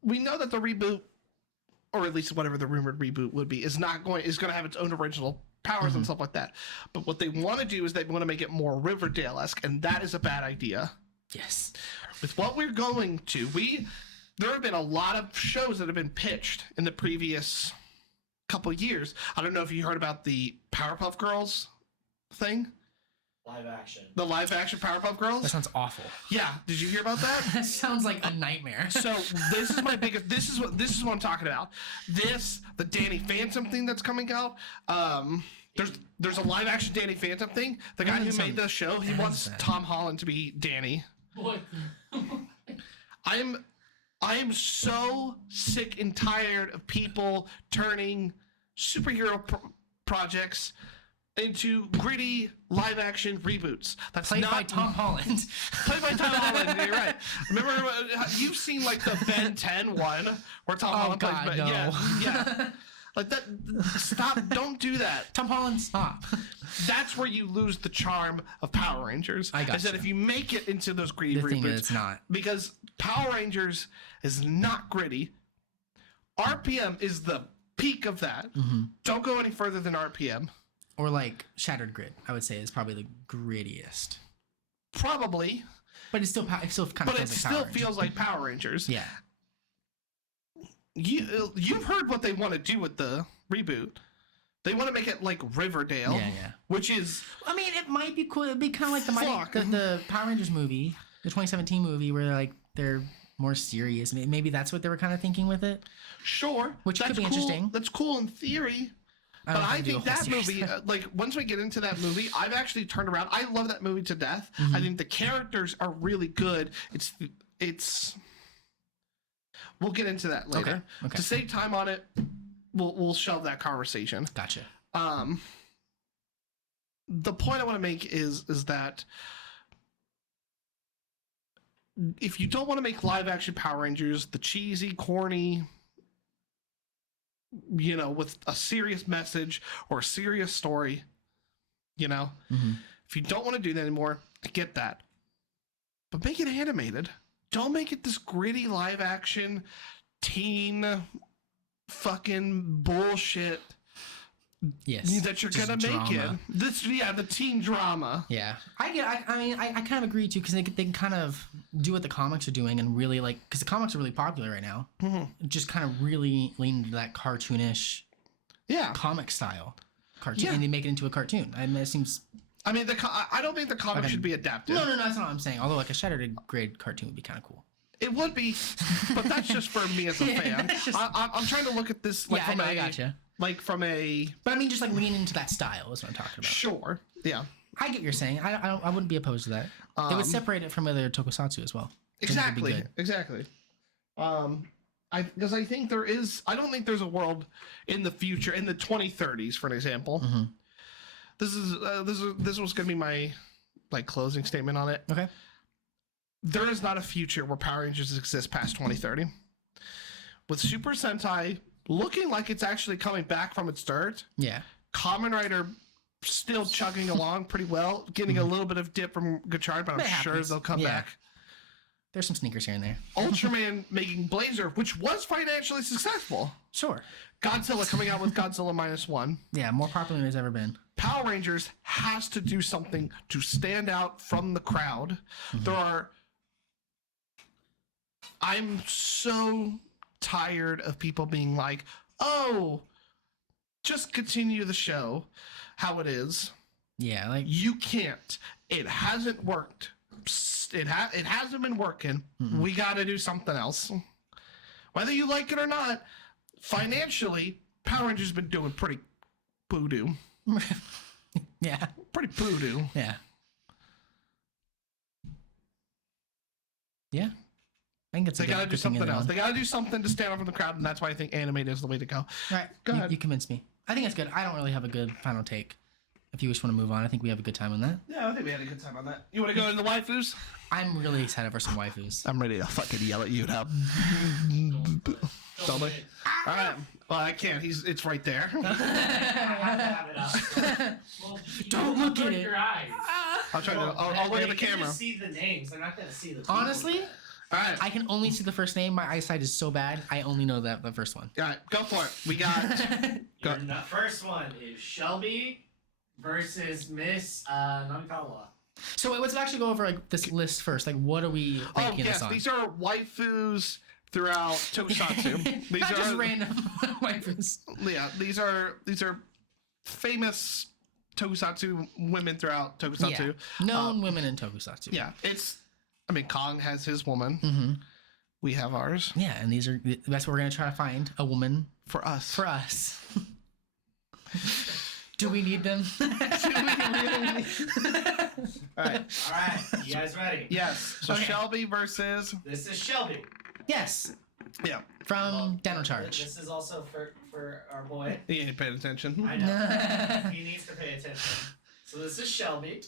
we know that the reboot, or at least whatever the rumored reboot would be, is going to have its own original powers and stuff like that. But what they want to do is they want to make it more Riverdale-esque, and that is a bad idea. Yes. With what we're going to, there have been a lot of shows that have been pitched in the previous couple years. I don't know if you heard about the Powerpuff Girls thing. Live action. The live action Powerpuff Girls. That sounds awful. Yeah, did you hear about that? That sounds like a nightmare. So this is my biggest. This is what I'm talking about. The Danny Phantom thing that's coming out. There's a live action Danny Phantom thing. The guy who made the show, he wants Tom Holland to be Danny. What? I am so sick and tired of people turning superhero projects into gritty live action reboots. That's Played not by Tom Holland. Played by Tom Holland. You're right. Remember, you've seen like the Ben 10 one where Tom Holland God, plays. no. Yeah. Like that. Stop! Don't do that. Tom Holland, stop. That's where you lose the charm of Power Rangers. I got Is that you. if you make it into those gritty The thing reboots, is, it's not. because Power Rangers is not gritty. RPM is the peak of that. Mm-hmm. Don't go any further than RPM. Or like Shattered Grid, I would say is probably the grittiest. Probably, But it still kind of but feels it like still Power Rangers. feels like Power Rangers. Yeah. You've heard what they want to do with the reboot. They want to make it like Riverdale. Yeah. Which is I mean, it might be cool. It'd be kind of like Fuck. the Power Rangers movie, the 2017 movie, where they're more serious. Maybe that's what they were kind of thinking with it. sure, Which could that's be cool. interesting. That's cool in theory. I But don't I think they do think a whole that series. movie, like once we get into that movie, I've actually turned around. I love that movie to death. Mm-hmm. I think the characters are really good. It's. We'll get into that later. Okay. To save time on it, we'll shelve that conversation. Gotcha. The point I want to make is that if you don't want to make live action Power Rangers the cheesy, corny, with a serious message or a serious story, Mm-hmm. if you don't want to do that anymore, I get that. But make it animated. Don't make it this gritty live action teen fucking bullshit Yes. that you're Just gonna make drama. it. The teen drama. Yeah, I kind of agree too, because they can kind of do what the comics are doing and really because the comics are really popular right now. Mm-hmm. Just kind of really lean into that cartoonish Yeah. comic style cartoon, Yeah. and they make it into a cartoon. I mean, it seems I mean, I don't think the comic Okay. should be adapted. no, that's not what I'm saying. Although like a Shattered Grid cartoon would be kind of cool. It would be, but that's just for me as a Yeah, fan. that's just- I'm trying to look at this like Yeah, I from know, a I gotcha. like from a But I mean, just like lean into that style is what I'm talking about. sure. Yeah. I get what you're saying. I wouldn't be opposed to that. It would separate it from other tokusatsu as well. I think it'd be Exactly. good. Because I think I don't think there's a world in the future, in the 2030s, for an example. Mm-hmm. This was going to be my closing statement on it. Okay. There is not a future where Power Rangers exist past 2030. With Super Sentai looking like it's actually coming back from its dirt, Yeah. Kamen Rider still chugging along pretty well, getting a little bit of dip from Gachard, but I'm That sure happens. they'll come Yeah. back. There's some sneakers here and there. Ultraman making Blazer, which was financially successful. Sure. Godzilla coming out with Godzilla -1. Yeah, more popular than it's ever been. Power Rangers has to do something to stand out from the crowd. I'm so tired of people being like, oh, just continue the show how it is. Yeah, like You can't. It hasn't worked. It hasn't been working. We got to do something else. Whether you like it or not, financially, Power Rangers has been doing pretty poo-doo. yeah, Pretty poo-doo. yeah, yeah. I think it's They got to do something else. They got to do something to stand out from the crowd, and that's why I think animated is the way to go. Right. Go you, ahead. you convinced me. I think it's good. I don't really have a good final take. if you just want to move on, I think we have a good time on that. Yeah, I think we had a good time on that. You want to go into the waifus? I'm really excited for some waifus. I'm ready to fucking yell at you now. Don't I? All right. Well, I can't. It's right there. I have to have it up. Well, Don't look at avert it. your eyes. I'll try to. I'll look at the They can camera. just see the names. They're not gonna see the people. Honestly, All right. I can only see the first name. My eyesight is so bad. I only know the first one. All right. Go for it. We got. Go. The first one is Shelby versus Miss Namikawa. So wait, let's actually go over like this list first. Like, what are we Oh ranking yes, this on? these are waifus throughout Tokusatsu. These Not are just random waifus. Yeah, these are famous Tokusatsu women throughout Tokusatsu. Yeah. Known women in Tokusatsu. Yeah, I mean, Kong has his woman. Mm-hmm. We have ours. Yeah, and that's what we're gonna try to find a woman For us. for us. Do we need them? All right. All right, you guys ready? Yes. So Okay. Shelby versus. This is Shelby. Yes, Yeah. from Dino Charge. This is also for our boy. He ain't paying attention. I know. He needs to pay attention. So this is Shelby.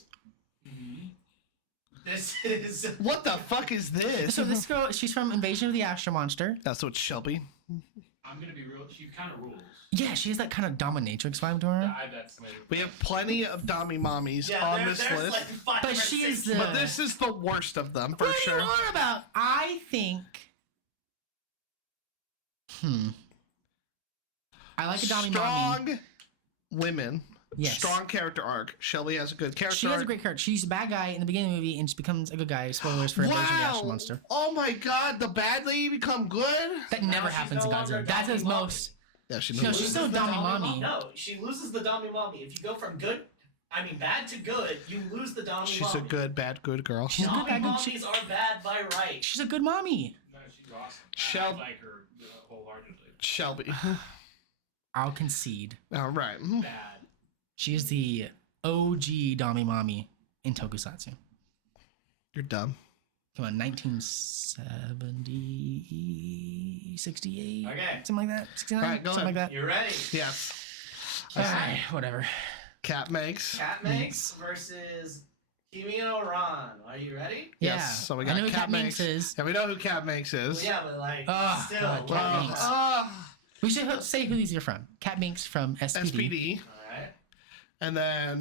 Mhm. This is What the fuck is this? So this girl, she's from Invasion of the Astro Monster. That's what Shelby. I'm gonna be real. She kind of rules. Yeah, she has that kind of dominatrix vibe to her. That's my. We have plenty of Dami mommies on this there's list, like 5 But or she 6. is the- but this is the worst of them for What sure. are you on about? I think. I like a Dami mommy. Strong women. Yes. Strong character arc. Shelby has a good character She arc. has a great character. She's a bad guy in the beginning of the movie, and she becomes a good guy. Spoilers for Invasion of the Astro Monster. Oh my god, the bad lady become good? That Now never she's happens no in longer Godzilla. That's Dami his mommy. most. Yeah, she No, knows. she's still The Dami mommy. No, she loses the Dami mommy. If you go from bad to good, you lose the Dami She's mommy. a good girl. She's a good Dami bad girl. mommies are bad by right. She's a good mommy. No, she's awesome. Shel- I like her wholeheartedly. Shelby. I'll concede. All right. Bad. She is the OG Dami mommy in Tokusatsu. You're dumb. Come on, 1970, 68, Okay. something like that. 69, Alright, go something ahead. like that. You ready? Yes. Alright, whatever. Cat makes. Cat Makes versus Kimio Ran. Are you ready? Yeah. Yes, so we I got know who Cat Cat Minx Makes. is. Yeah, we know who Cat Makes is. Well, yeah, but like, Oh, still. God, Cat wow. Minx. Oh, We should say who these are from. Cat Minx from SPD. SPD. Alright. And then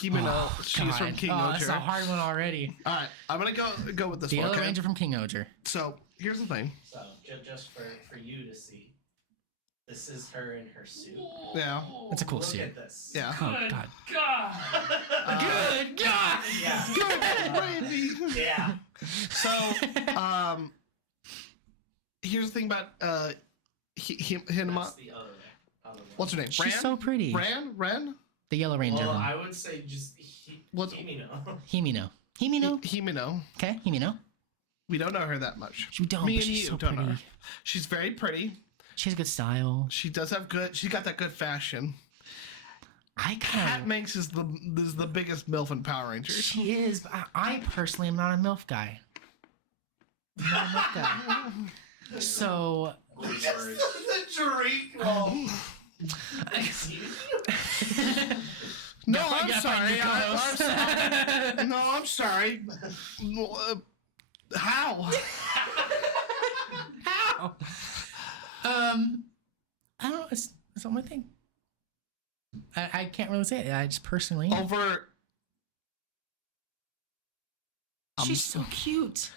Himeno. She's from King Oh, that's a Oger. hard one already. All right, I'm gonna go with this The one. Yellow Okay? Ranger from King Oger. So here's the thing. So, just for you to see. This is her in her suit. Yeah. It's a cool Look suit. at this. Yeah. Oh, Good God. God. Good God! Yeah. Good baby. Yeah. So, here's the thing about Hinama. That's the other one. What's her name? She's Ran? so pretty. Ren? The Yellow Ranger Well, from I would say just What's- Himino. Himino. Himino? Himeno. Okay, Himino. We don't know her that much. We don't, Me but and she's you so don't know pretty. her. She's very pretty. She has good style. She does have good. She got that good fashion. I Cat kind of. Minx is the biggest MILF in Power Rangers. She is, but I personally am not a MILF guy. I'm not a MILF guy. So. the drink roll. No, I I'm gotta sorry. find I'm sorry. No, I'm sorry. How? How? I don't know. It's not my thing. I can't really say it. I just personally. Over. She's so cute.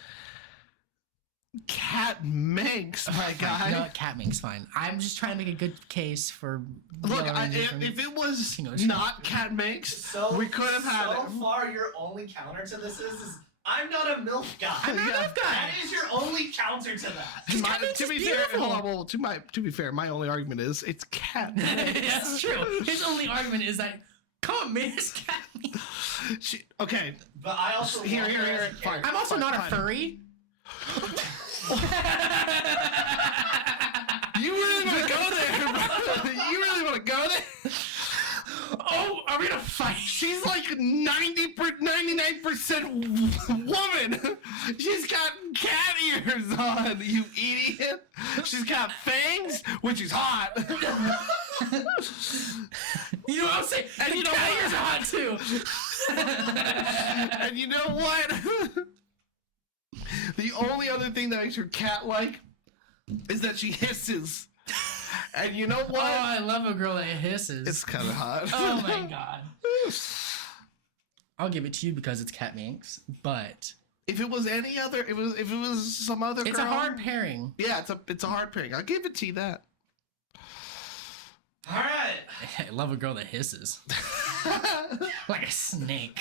Cat Minx, my guy. You know what? Cat Minx fine. I'm just trying to make a good case for. Look, Yellow Ranger from- if it was King Ocean. not Cat Minx, So we could have had so it. far, your only counter to this is I'm not a MILF guy. I'm not a MILF guy. That is your only counter to that. Because Cat Minx To is be fair, beautiful. hold on, well, to be fair, my only argument is it's Cat Minx. That's true. His only argument is that, come on, man, it's Cat Minx. Okay, But I also Here, love here, her as here. a character. I'm also Fine, not fine. a furry. you really want to go there, bro? You really want to go there? Oh, are we gonna fight? She's like 99% woman. She's got cat ears on, you idiot. She's got fangs, which is hot. You know what I'm saying? And you know cat ears are hot too. And you know what? The only other thing that makes her cat-like is that she hisses. And you know what? Oh, I love a girl that hisses. It's kind of hot. Oh my god. I'll give it to you because it's Cat Minx, but If it was any other, if it was some other it's girl, a hard pairing. Yeah, it's a hard pairing. I'll give it to you that. All right. I love a girl that hisses. Like a snake.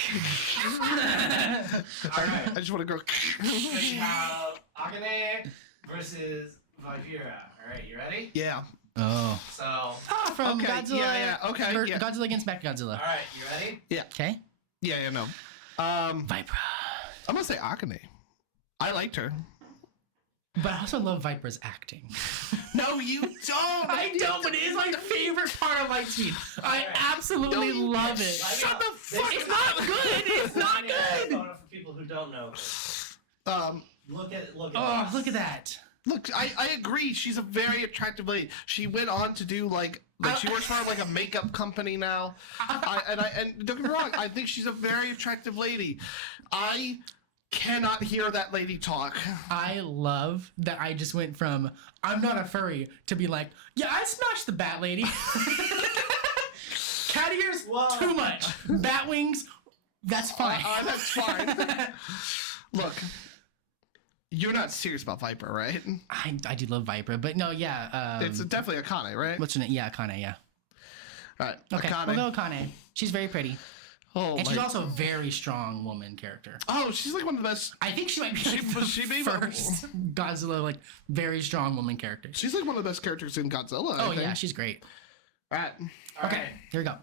All right. I just want to go. We have Akane versus Vampira. All right, you ready? Yeah. Oh. So, Ah, from Okay, Godzilla. yeah, okay, yeah. Godzilla against Mechagodzilla. all right, you ready? Okay. Yeah, no. Vipra. I'm gonna say Akane. I liked her. But I also love Vipra's acting. No, you don't. I don't, but it is my favorite part of Lightspeed. I absolutely No, you love it. Shut the fuck It's not good. It's not good. Photo for people who don't know. Look at Oh, this. look at that. Look, I agree. She's a very attractive lady. She went on to do like she works for like a makeup company now. And don't get me wrong, I think she's a very attractive lady. I cannot hear that lady talk. I love that I just went from I'm not a furry to be like, yeah, I smashed the bat lady. Cat ears, Whoa. too much. Bat wings, that's fine. That's fine. Look, you're not serious about Viper, right? I do love Vipra, but no, yeah. It's definitely Akane, right? What's her name? Yeah, Akane, yeah. All right, Okay, Akane. we'll go Akane. She's very pretty. Oh, And she's my- also a very strong woman character. Oh, she's like one of the best. I think she might be like she the may- first Godzilla, like, very strong woman character. She's like one of the best characters in Godzilla. Oh, I think. yeah, she's great. All right. All Okay, right. here we go.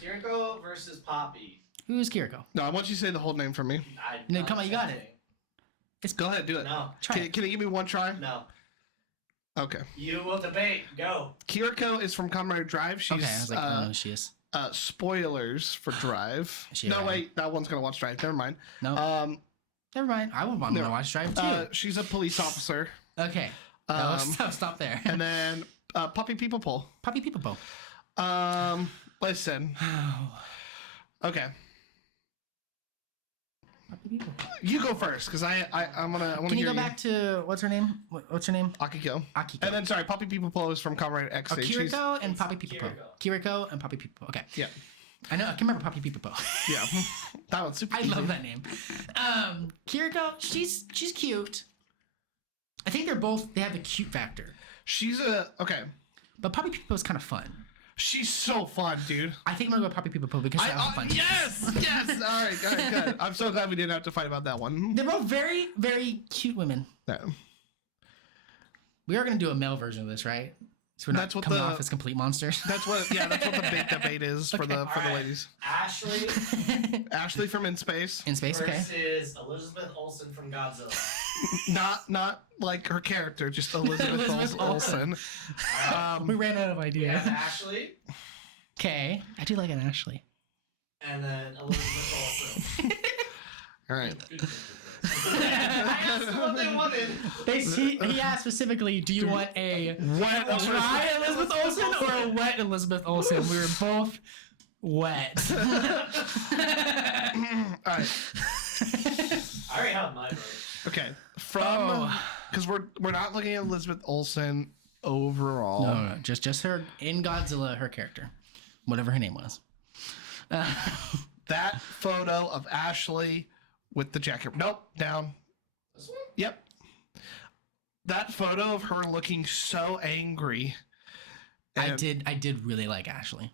Kiriko versus Poppy. Who's Kiriko? No, I want you to say the whole name for me. No, come on, you got it. Go ahead, do it. No, Try Can, it. can you give me one try? no. Okay. You will debate. Go. Kiriko is from Kamen Rider Drive. She's Okay, I was like, I don't know who she is. spoilers for Drive. Is she No, alright? wait, that one's gonna watch Drive. Never mind. No, never mind. I would want to watch Drive too. She's a police officer. Okay. No, stop there. And then Puppy People Pull. Puppy People Bo. Listen. Okay, Puppy People Bo. you go first because I want to Can you hear go back to what's her name? What's her name? Akiko. Akiko. And then sorry, Puppy People Pull is from Kamen Rider X. Oh, Kiriko and Puppy People Po. Kiriko and Puppy People Po. Okay. Yeah, I know. I can remember Puppy People Po. yeah. That one's super. I easy. love that name. Kiriko, she's cute. I think they have a cute factor. She's okay. But Puppy People Po is kind of fun. She's so fun, dude. I think I'm gonna go with Puppy People Po because they're all fun. Yes, yes. All right, good. I'm so glad we didn't have to fight about that one. They're both very, very cute women. No. We are gonna do a male version of this, right? So we're not That's what coming the- off as complete monsters. That's what the big debate is for the Alright. ladies. Ashley Ashley from In Space, In space, okay. versus Elizabeth Olsen from Godzilla. not like her character, just Elizabeth, Elizabeth Olsen. We ran out of We ideas. have Ashley Okay, I do like an Ashley. and then Elizabeth Olsen. All right. I asked them what they wanted. He asked specifically, do you want a Wet dry Elizabeth Olsen or a wet Elizabeth Olsen? We were both wet. All right. I already have my vote. Okay. From because we're not looking at Elizabeth Olsen overall. No, just her in Godzilla, her character, whatever her name was. That photo of Ashley with the jacket. Nope, down. This one? Yep. That photo of her looking so angry. I and did really like Ashley.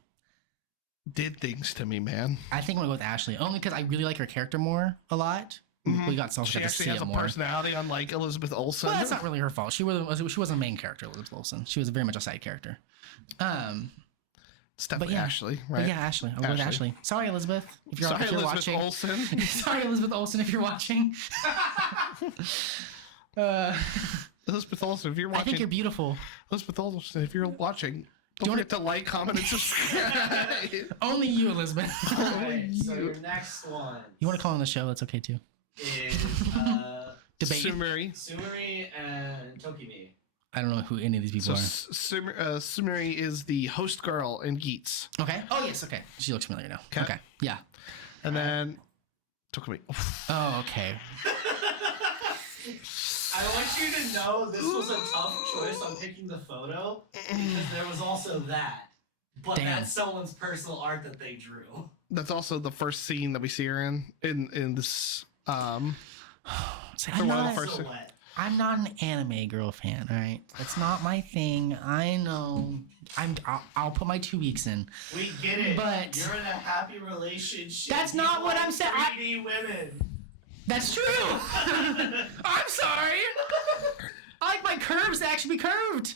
did things to me, man. I think I'm gonna go with Ashley only because I really like her character more a lot. We got She to actually see has it a more. personality unlike Elizabeth Olsen. Well, that's not really her fault. She wasn't a main character, Elizabeth Olsen. She was very much a side character. It's definitely yeah. Ashley, But right? yeah, Ashley. I'll go with Ashley. Ashley. Sorry, Elizabeth. If you're Sorry, Elizabeth watching. Olsen. Sorry, Elizabeth Olsen, if you're watching. Elizabeth Olsen, if you're I watching. think you're beautiful. Elizabeth Olsen, if you're watching, don't wanna- forget to like, comment, and subscribe. Only you, Elizabeth. Alright, so your next one You want to call on the show? That's okay too. is Debate. Sumeri and Tokimi. I don't know who any of these people So are. Sumeri is the host girl in Geats. Okay. Oh yes. Okay. She looks familiar now. Okay. Okay. Yeah. And then Tokumi. Oh, okay. I want you to know this was a tough choice on picking the photo because there was also that. But Damn. that's someone's personal art that they drew. That's also the first scene that we see her in this. See, For I'm, one of the not, first- Silhouette. I'm not an anime girl fan. All right, that's not my thing. I know. I'll put my 2 weeks in. We get it. But- you're in a happy relationship. That's You not what like I'm saying. 3D women. That's true. I'm sorry. I like my curves to actually be curved.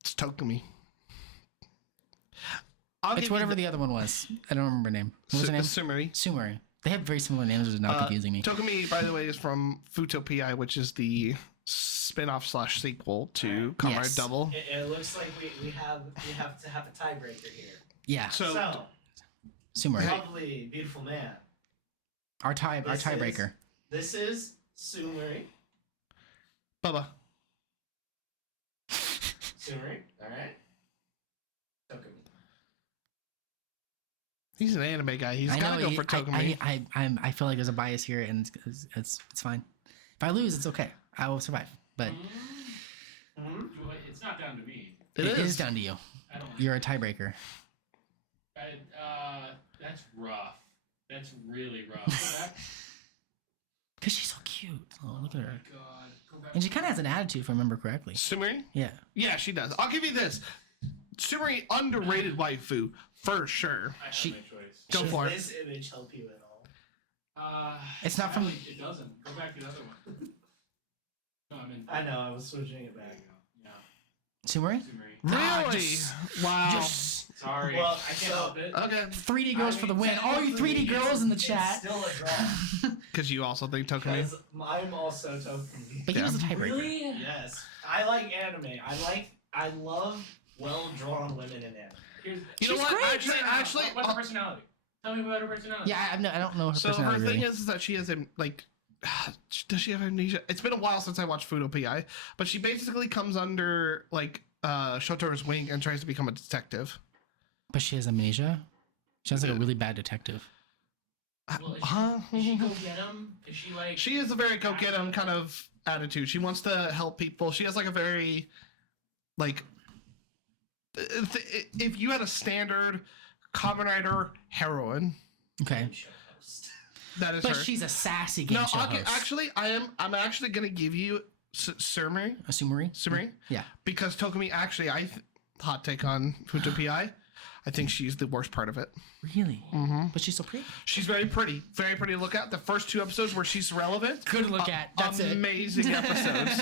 It's Tokumi. It's whatever the other one was. I don't remember her name. What was her name? Sumeri. Sumeri. They have very similar names, which is now confusing me. Tokumi, by the way, is from Futopia, which is the spin-off / sequel to Comrade Yes. Double. It looks like we have to have a tiebreaker here. Yeah, So, Sumeri. Lovely, beautiful man. Our This tiebreaker. This is Sumeri. Bubba. Sumeri. All right. Tokumi. He's an anime guy. He's I got to know, go for Tokumi. I feel like there's a bias here, and it's fine. If I lose, it's okay. I will survive. But Mhm. It's not down to me. It it is. is down to you. I don't. You're a tiebreaker. That's rough. That's really rough. Because she's so cute. Oh, look at her. God. Go back. And she kind of has an attitude, if I remember correctly. Sumeri? Yeah. Yeah, she does. I'll give you this. Sumeri, underrated waifu, for sure. I have she- my choice. Go Does for it. this image help you at all? It's not from- actually, It doesn't. Go back to the other one. No, I'm in. I know, I was switching it There back. you go. Yeah. Sumeri? Sumeri. Ah, Really? yes. Wow. Yes. Sorry. Well, I can't help it. Okay. 3D girls for the win. All you 3D girls in the chat. It's still a draw. Because you also think Tokumi. Because I'm also Tokumi. But he was Yeah. the tiebreaker. Really? Yes. I like anime. I love well-drawn women in anime. Here's, You know She's what? great. Actually, what's her personality? Tell me about her personality. Yeah, I don't know her so her personality. thing really. is that she has like, does she have amnesia? It's been a while since I watched Futopia, but she basically comes under like Shotoru's wing and tries to become a detective. But she has amnesia. She sounds like a really bad detective. Well, Huh? is she go get him? Is she like? She is a very go get 'em kind of attitude. She wants to help people. She has like a very, like, if you had a standard Kamen Rider heroine, Okay. Game show host. that is But her. she's a sassy game No, show okay, host. actually, I'm actually gonna give you Sumeri, A Sumeri? Yeah. because Tokumi actually, hot take on Futopia, I think she's the worst part of it. Really? Mm-hmm. But she's so pretty. She's very pretty to look at. The first 2 episodes where she's relevant, Good to look at. That's it. amazing episodes.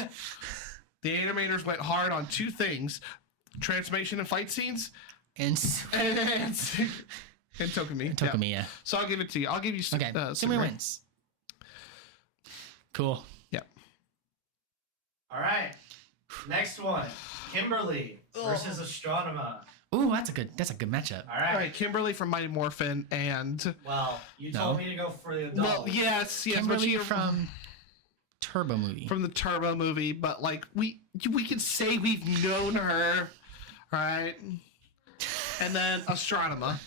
The animators went hard on 2 things: transformation and fight scenes, And and Tokumi. Tokumi, Yeah. yeah. So I'll give it to you. I'll give you. Okay. Sumeri wins. Cool. Yeah. All right. Next one. Kimberly versus Astronema. Ooh, that's a good matchup. All right. All right, Kimberly from Mighty Morphin, and Well, you No. told me to go for the adult. well, yes, but Kimberly she from Turbo movie. from the Turbo movie, but like we can say we've known her, right? And then Astronema.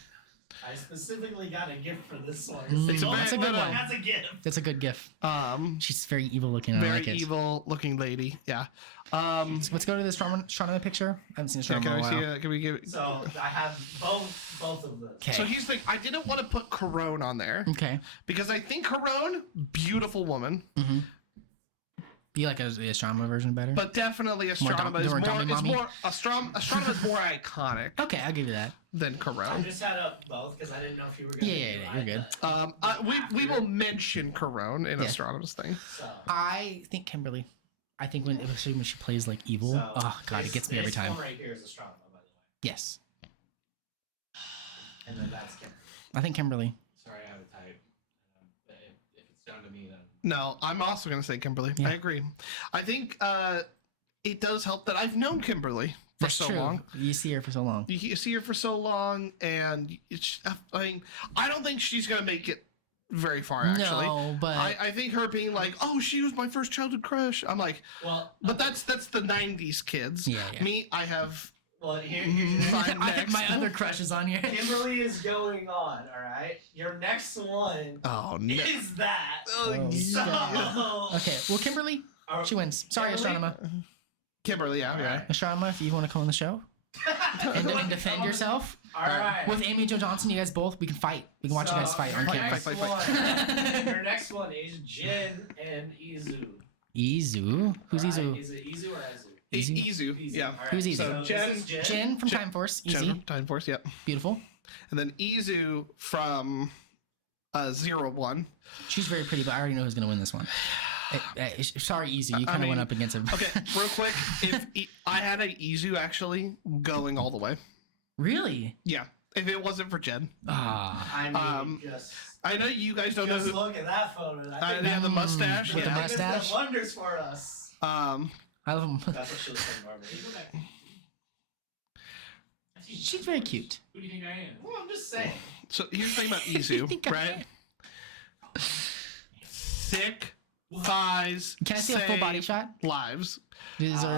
I specifically got a gift for this one. It's a That's a very- good one. That's a gift. That's a good gif. She's She's very evil looking. I very like it. evil looking lady. Yeah. So let's go to this astronomer picture. I haven't seen Yeah, astronomer can in a I see while. it? Can we give? So I have both of them. Okay. So here's the thing. I didn't want to put Corone on there Okay. because I think Corone, beautiful woman, You like the astronomer version better? but definitely Astronema is more more. dummy Is mommy? more Astronema is more iconic Okay, I'll give you that. than I Corone. just had up both because I didn't know if you were going to. Yeah, you're good. We will mention Corone in Yeah. Astronema's thing. So, I think Kimberly. I think especially when she plays like evil. so Oh god, it gets me every this time. one right here is Astronema, by the way. Yes, And then that's Kimberly. I think Kimberly. Sorry, I have a type. But if it's down to me, then No, I'm also going to say Kimberly. Yeah. I agree. I think it does help that I've known Kimberly for That's so true. long. You see her for so long. You see her for so long, and it's. I mean, I don't think she's gonna make it very far. Actually, No, but I think her being like, "Oh, she was my first childhood crush." I'm like, Well, but that's the '90s kids. Yeah, yeah. Me, I have. well, here's Fine. I have next. my other crushes on here. Kimberly is going on. All right, your next one Oh no. is that. Oh, So, God. Okay, well, Kimberly, Are- she wins. Sorry, Kimberly? Astronema. Kimberly, yeah, yeah. Alright. Astronema, if you want to come on the show and defend yourself All right. with Amy Jo Johnson, you guys both, we can fight. We can watch you guys fight on your camera. next Fight. one- Your next one is Jin and Izu. Izu? Who's Alright, Izu? Is it Izu or Izu? Izu? Izu, yeah. Alright, Who's Izu? So Jen- this is Jen. Jin from Jen- Time Force. Easy. Jennifer, Time Force, yep. Beautiful. And then Izu from 01. She's very pretty, but I already know who's going to win this one. Sorry, Izu. You kind of went up against him. Okay, real quick, if I had a Izu actually going all the way. Really? Yeah, if it wasn't for Jen. Ah. I mean, just I know you guys don't know just who. look at that photo. I think Yeah, the mustache. With the Yeah. that mustache? does wonders for us. I love him. That's what she looks like normally. She's very cute. Who do you think I am? Well, I'm just saying. So here's the thing about You Izu, think I right? Thick thighs. Can I see a full body save shot? Lives. Is there...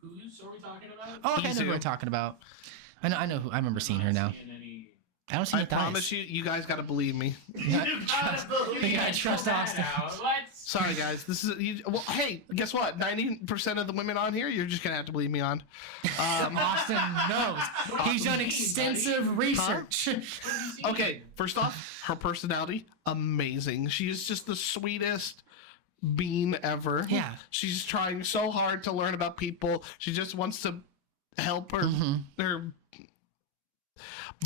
Who's are we talking about? Oh, okay, I know who Izu. we're talking about. I know who. I remember seeing her now. Seeing any- I don't see I any thighs. promise you guys got to believe me. You gotta You trust- gotta believe you gotta it. trust Pull that Austin. out. Let's. Sorry, guys. This is well. Hey, guess what? 90% of the women on here, you're just gonna have to believe me on. Austin knows. He's done extensive research. Okay, first off, her personality amazing. She is just the sweetest bean ever. Yeah. She's trying so hard to learn about people. She just wants to help her her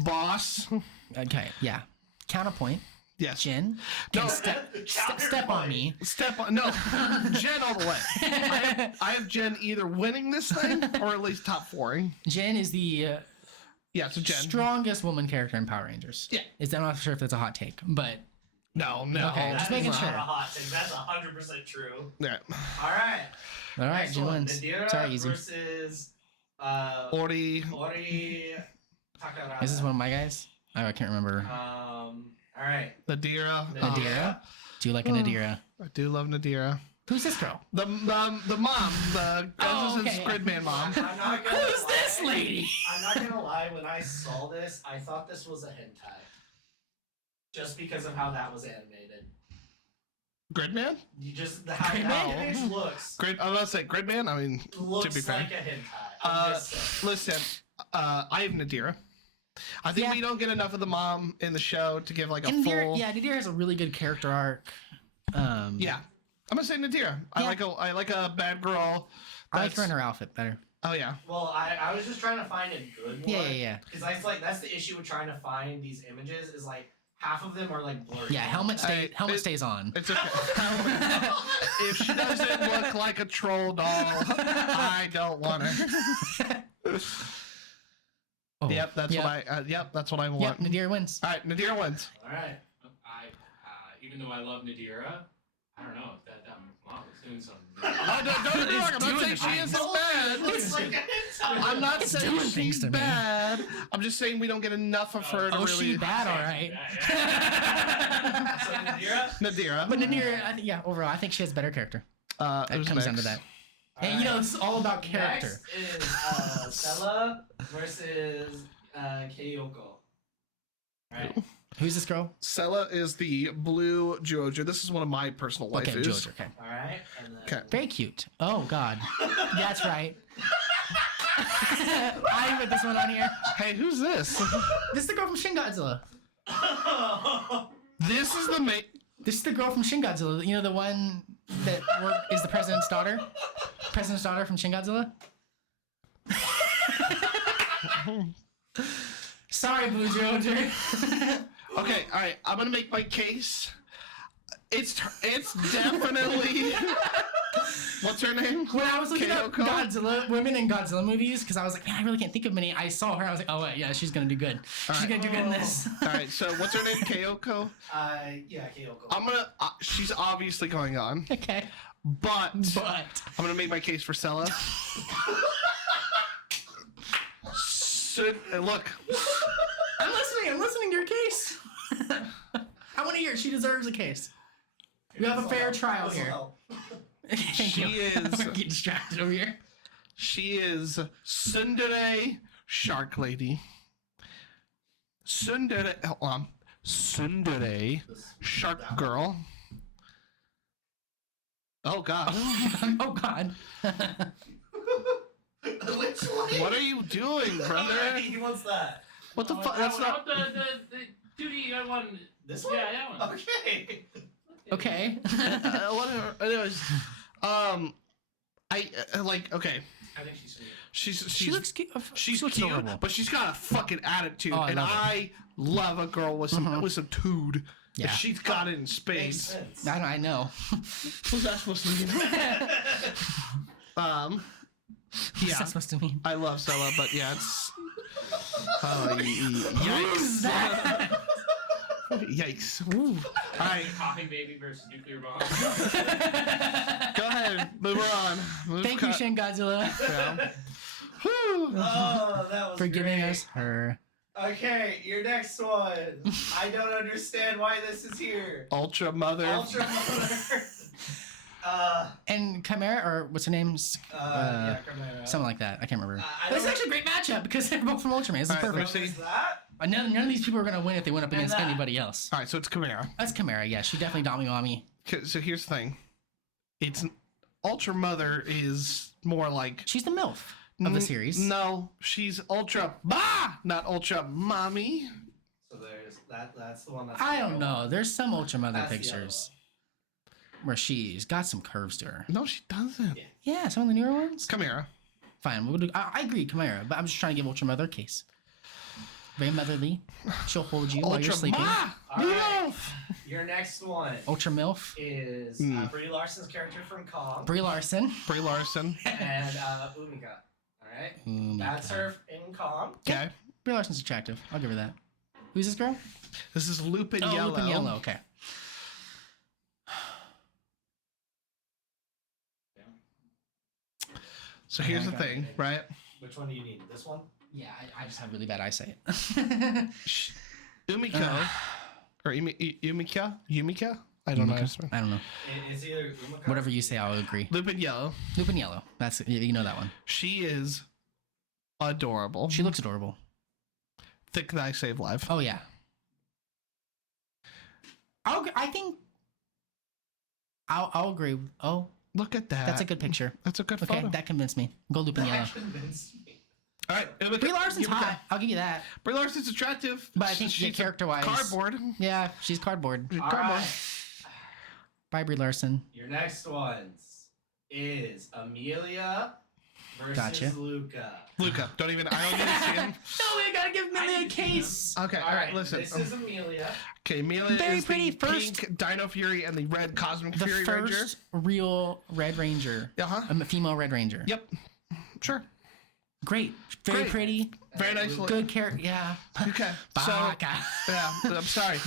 boss. Okay, yeah. Counterpoint. Yes. Jen No. can step on me. Step on no, Jen all the way. I have Jen either winning this thing or at least top 4ing. Jen is the Yeah, so Jen. strongest woman character in Power Rangers. Yeah. I'm not sure if that's a hot take, but No. Okay, That just is making not sure. a hot take. That's 100% true. Yeah. All right. all right, Next Jen one. wins. Nadira Sorry, easy. versus Ori. Ori Takarada. Is this one of my guys? Oh, I can't remember. All right. Nadira. Nadira? Do you like a Nadira? I do love Nadira. Who's this girl? The mom, the Oh, this is okay. Gridman mom. I'm not gonna Who's lie. this lady? I'm not gonna lie. When I saw this, I thought this was a hentai, just because of how that was animated. Gridman? You just how Gridman? that image looks I'm about to say Gridman. I mean, looks to be fair. like a hentai. I'm just saying. Listen, I have Nadira. I think Yeah. we don't get enough of the mom in the show to give like a Nadira, full. yeah, Nadira has a really good character arc. Yeah. I'm gonna say Nadira. I Yeah. like a bad girl. I like her in that's- her outfit better. Oh yeah. Well, I was just trying to find a good one. Yeah. Because that's the issue with trying to find these images is like half of them are like blurry. Yeah, helmet Hey, stays on. It's okay. If she doesn't look like a troll doll, I don't want her. Oh, Yep, that's what I. Yep, that's what I Yep, want. Nadira wins. All right, Nadira wins. All right. Even though I love Nadira, I don't know if that mom was doing something. Oh, don't get me wrong. I'm not saying she isn't bad. Looks like a hentai. I'm not It's saying doing things she's to me. bad. I'm just saying we don't get enough of her to Oh, really. she bad, all right. So Nadira. Nadira. But Nadira, I think, overall, I think she has better character. It who's comes down to next? that. And you know, it's all about character. Next is Stella versus Kyoko. Right. Who's this girl? Sella is the blue Jojo. This is one of my personal Okay, waifus. Jojo. Okay. All right. And then Okay. Very cute. Oh God, that's right. I put this one on here. Hey, who's this? This is the girl from Shin Godzilla. This is the main. This is the girl from Shin Godzilla. You know, the one that is the president's daughter. President's daughter from Shin Godzilla. Sorry, Blue Jojo. Okay, all right. I'm gonna make my case. It's definitely. What's her name? When I was looking up Kyoko? Godzilla, women in Godzilla movies, because I was like, man, I really can't think of many. I saw her. I was like, oh wait, yeah, she's gonna do good. She's right. gonna do good in this. All right. So what's her name? Kyoko. yeah, Kyoko. I'm gonna. She's obviously going on, Okay. but But I'm gonna make my case for Sella. Look, I'm listening to your case. I want to hear it. She deserves a case. We have a fair trial here. Thank She you. is- I'm getting distracted over here. she is Tsundere Shark Lady. Tsundere Shark Girl. Oh God. Oh God. Which one? What are you doing, brother? He wants that. What the fuck? That's not. The 2D one. This one? Yeah, that one. Okay. Okay. Whatever. Anyways, okay. I think she's sweet. She looks cute. She's she looks cute, adorable. but she's got a fucking attitude, Oh, I and love it. I love a girl with some tood. Yeah. She's got it in Makes spades. sense. I know. What's that supposed to mean? What's Yeah, that supposed to mean? I love Stella, but yeah, it's. Who's Yikes! that? Yikes! Ooh. All right, Coughing baby versus nuclear bomb. go ahead. Move her on. Move Thank you, Shin Godzilla, Yeah. Whew. Oh, that was for giving great. us her. Okay, your next one. I don't understand why this is here. Ultra Mother. Ultra Mother. And Chimera, or what's her name? Yeah, Chimera. Something like that. I can't remember. I But it's don't- actually a great matchup because they're both from Ultraman. This is All right, perfect. let me Is that? None of these people are going to win if they went up against that. anybody else. All right, so it's Chimera. That's Chimera, yeah. She definitely Dami. Okay, so here's the thing. It's Ultra Mother is more like She's the MILF of the series. No, she's Ultra not Ultra Mommy. So there's that. That's the one. That's I don't know. There's some Ultra Mother That's the other pictures where she's got some curves to her. No, she doesn't. Yeah. Yeah, some of the newer ones. Chimera. Fine. We'll do, I agree, Chimera, but I'm just trying to give Ultra Mother a case. Very motherly. She'll hold you while you're Ultra sleeping. All right. MILF. Your next one Ultra MILF. is Brie Larson's character from Kong Brie Larson. Brie Larson. and Umika. All right. That's her in Kong. Okay. Brie Larson's attractive. I'll give her that. Who's this girl? This is Lupin Oh, Yellow. Lupin Yellow. Okay. So here's the thing, right? Which one do you need? This one? Yeah, I just have really bad eyesight. Umiko. Or Yumika? I don't know. I don't know. It's either Umika. Whatever you say, I'll agree. Lupin Yellow. Lupin Yellow. That's you know that one. She is adorable. She looks adorable. Thick Thy Save Life. Oh yeah. I think I'll agree. Oh, Look at that. that's a good picture. That's a good Okay, photo. that convinced me. Go Lupin Yellow. That convinced me. All right. Umika, Brie Larson's Yumika. hot. I'll give you that. Brie Larson's attractive. But I think she's character-wise- cardboard. Yeah, she's cardboard. All Cardboard. right. Bye, Brie Larson. Your next ones is Amelia versus Gotcha. Luca. Luca. Don't even. I don't need to see him. No, we gotta give Millie a case. Okay. All right. Listen. This is Amelia. Okay. Amelia Very is pretty. the First- pink Dino Fury and the red Cosmic The Fury first Ranger. real Red Ranger. Uh-huh. A female Red Ranger. Yep. Sure. Great. Very Great. pretty. Very nice. Good character. Yeah. Okay. So. Baka. Yeah. I'm sorry.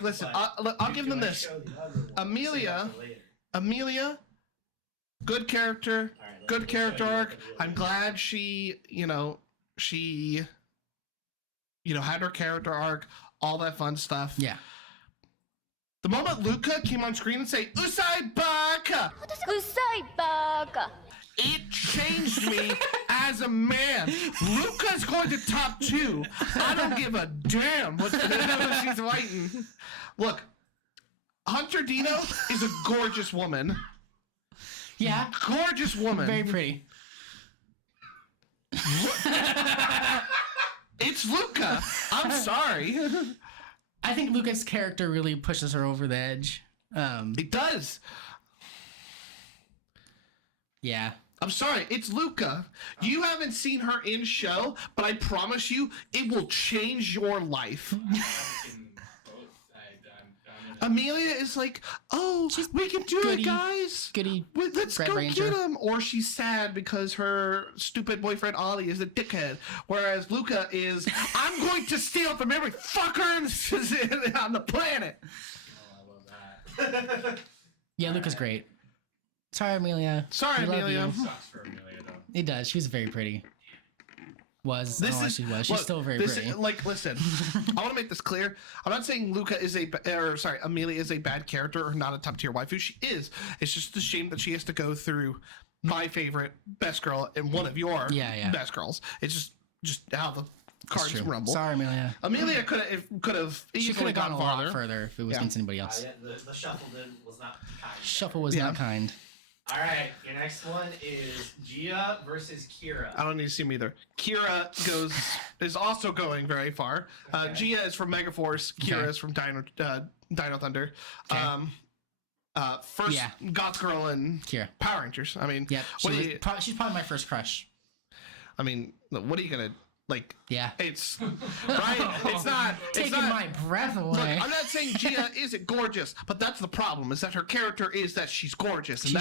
Listen. I'll give them this. Amelia. Amelia, good character, good character arc. I'm glad she had her character arc, all that fun stuff. Yeah. The moment Luca came on screen and say "Usai Baka," うさいバカ it changed me as a man. Luca's going to top 2. I don't give a damn what she's fighting. Look, Hunter Dino is a gorgeous woman. Yeah. Gorgeous woman. Very pretty. It's Luca. I'm sorry. I think Luca's character really pushes her over the edge. It does. Yeah. I'm sorry. It's Luca. You haven't seen her in show, but I promise you, it will change your life. Amelia is like, oh, we can do goody- it, guys. Goody. Wait, let's Red go Ranger. get him. Or she's sad because her stupid boyfriend Ollie is a dickhead. Whereas Luca is, I'm going to steal from every fucker on the planet. Oh, I love that. Yeah, Luca's great. Sorry, Amelia. Sorry, We love Amelia. you. Sucks for Amelia though. It does. She was very pretty. I don't know why she was. She's look, still very this pretty. is, like, listen, I want to make this clear. I'm not saying Amelia is a bad character or not a top tier waifu. She is. It's just a shame that she has to go through my favorite best girl and one of your best girls. It's just how the cards True. rumble. Sorry, Amelia. Amelia could have She easily could have gone a lot farther. further if it was against anybody else. Yeah, the shuffle was not kind. Shuffle was Yeah. not kind. All right, your next one is Gia versus Kira. I don't need to see him either. Kira is also going very far. Okay. Gia is from Megaforce. Kira Okay. is from Dino Thunder. Okay. First Yeah. Goth Girl and Kira. Power Rangers. I mean, Yep. what do you, She's probably my first crush. I mean, what are you gonna like? Yeah. It's right. It's not. It's Taking not. my breath Look, away. I'm not saying Gia isn't gorgeous, but that's the problem. Is that her character is that she's gorgeous, and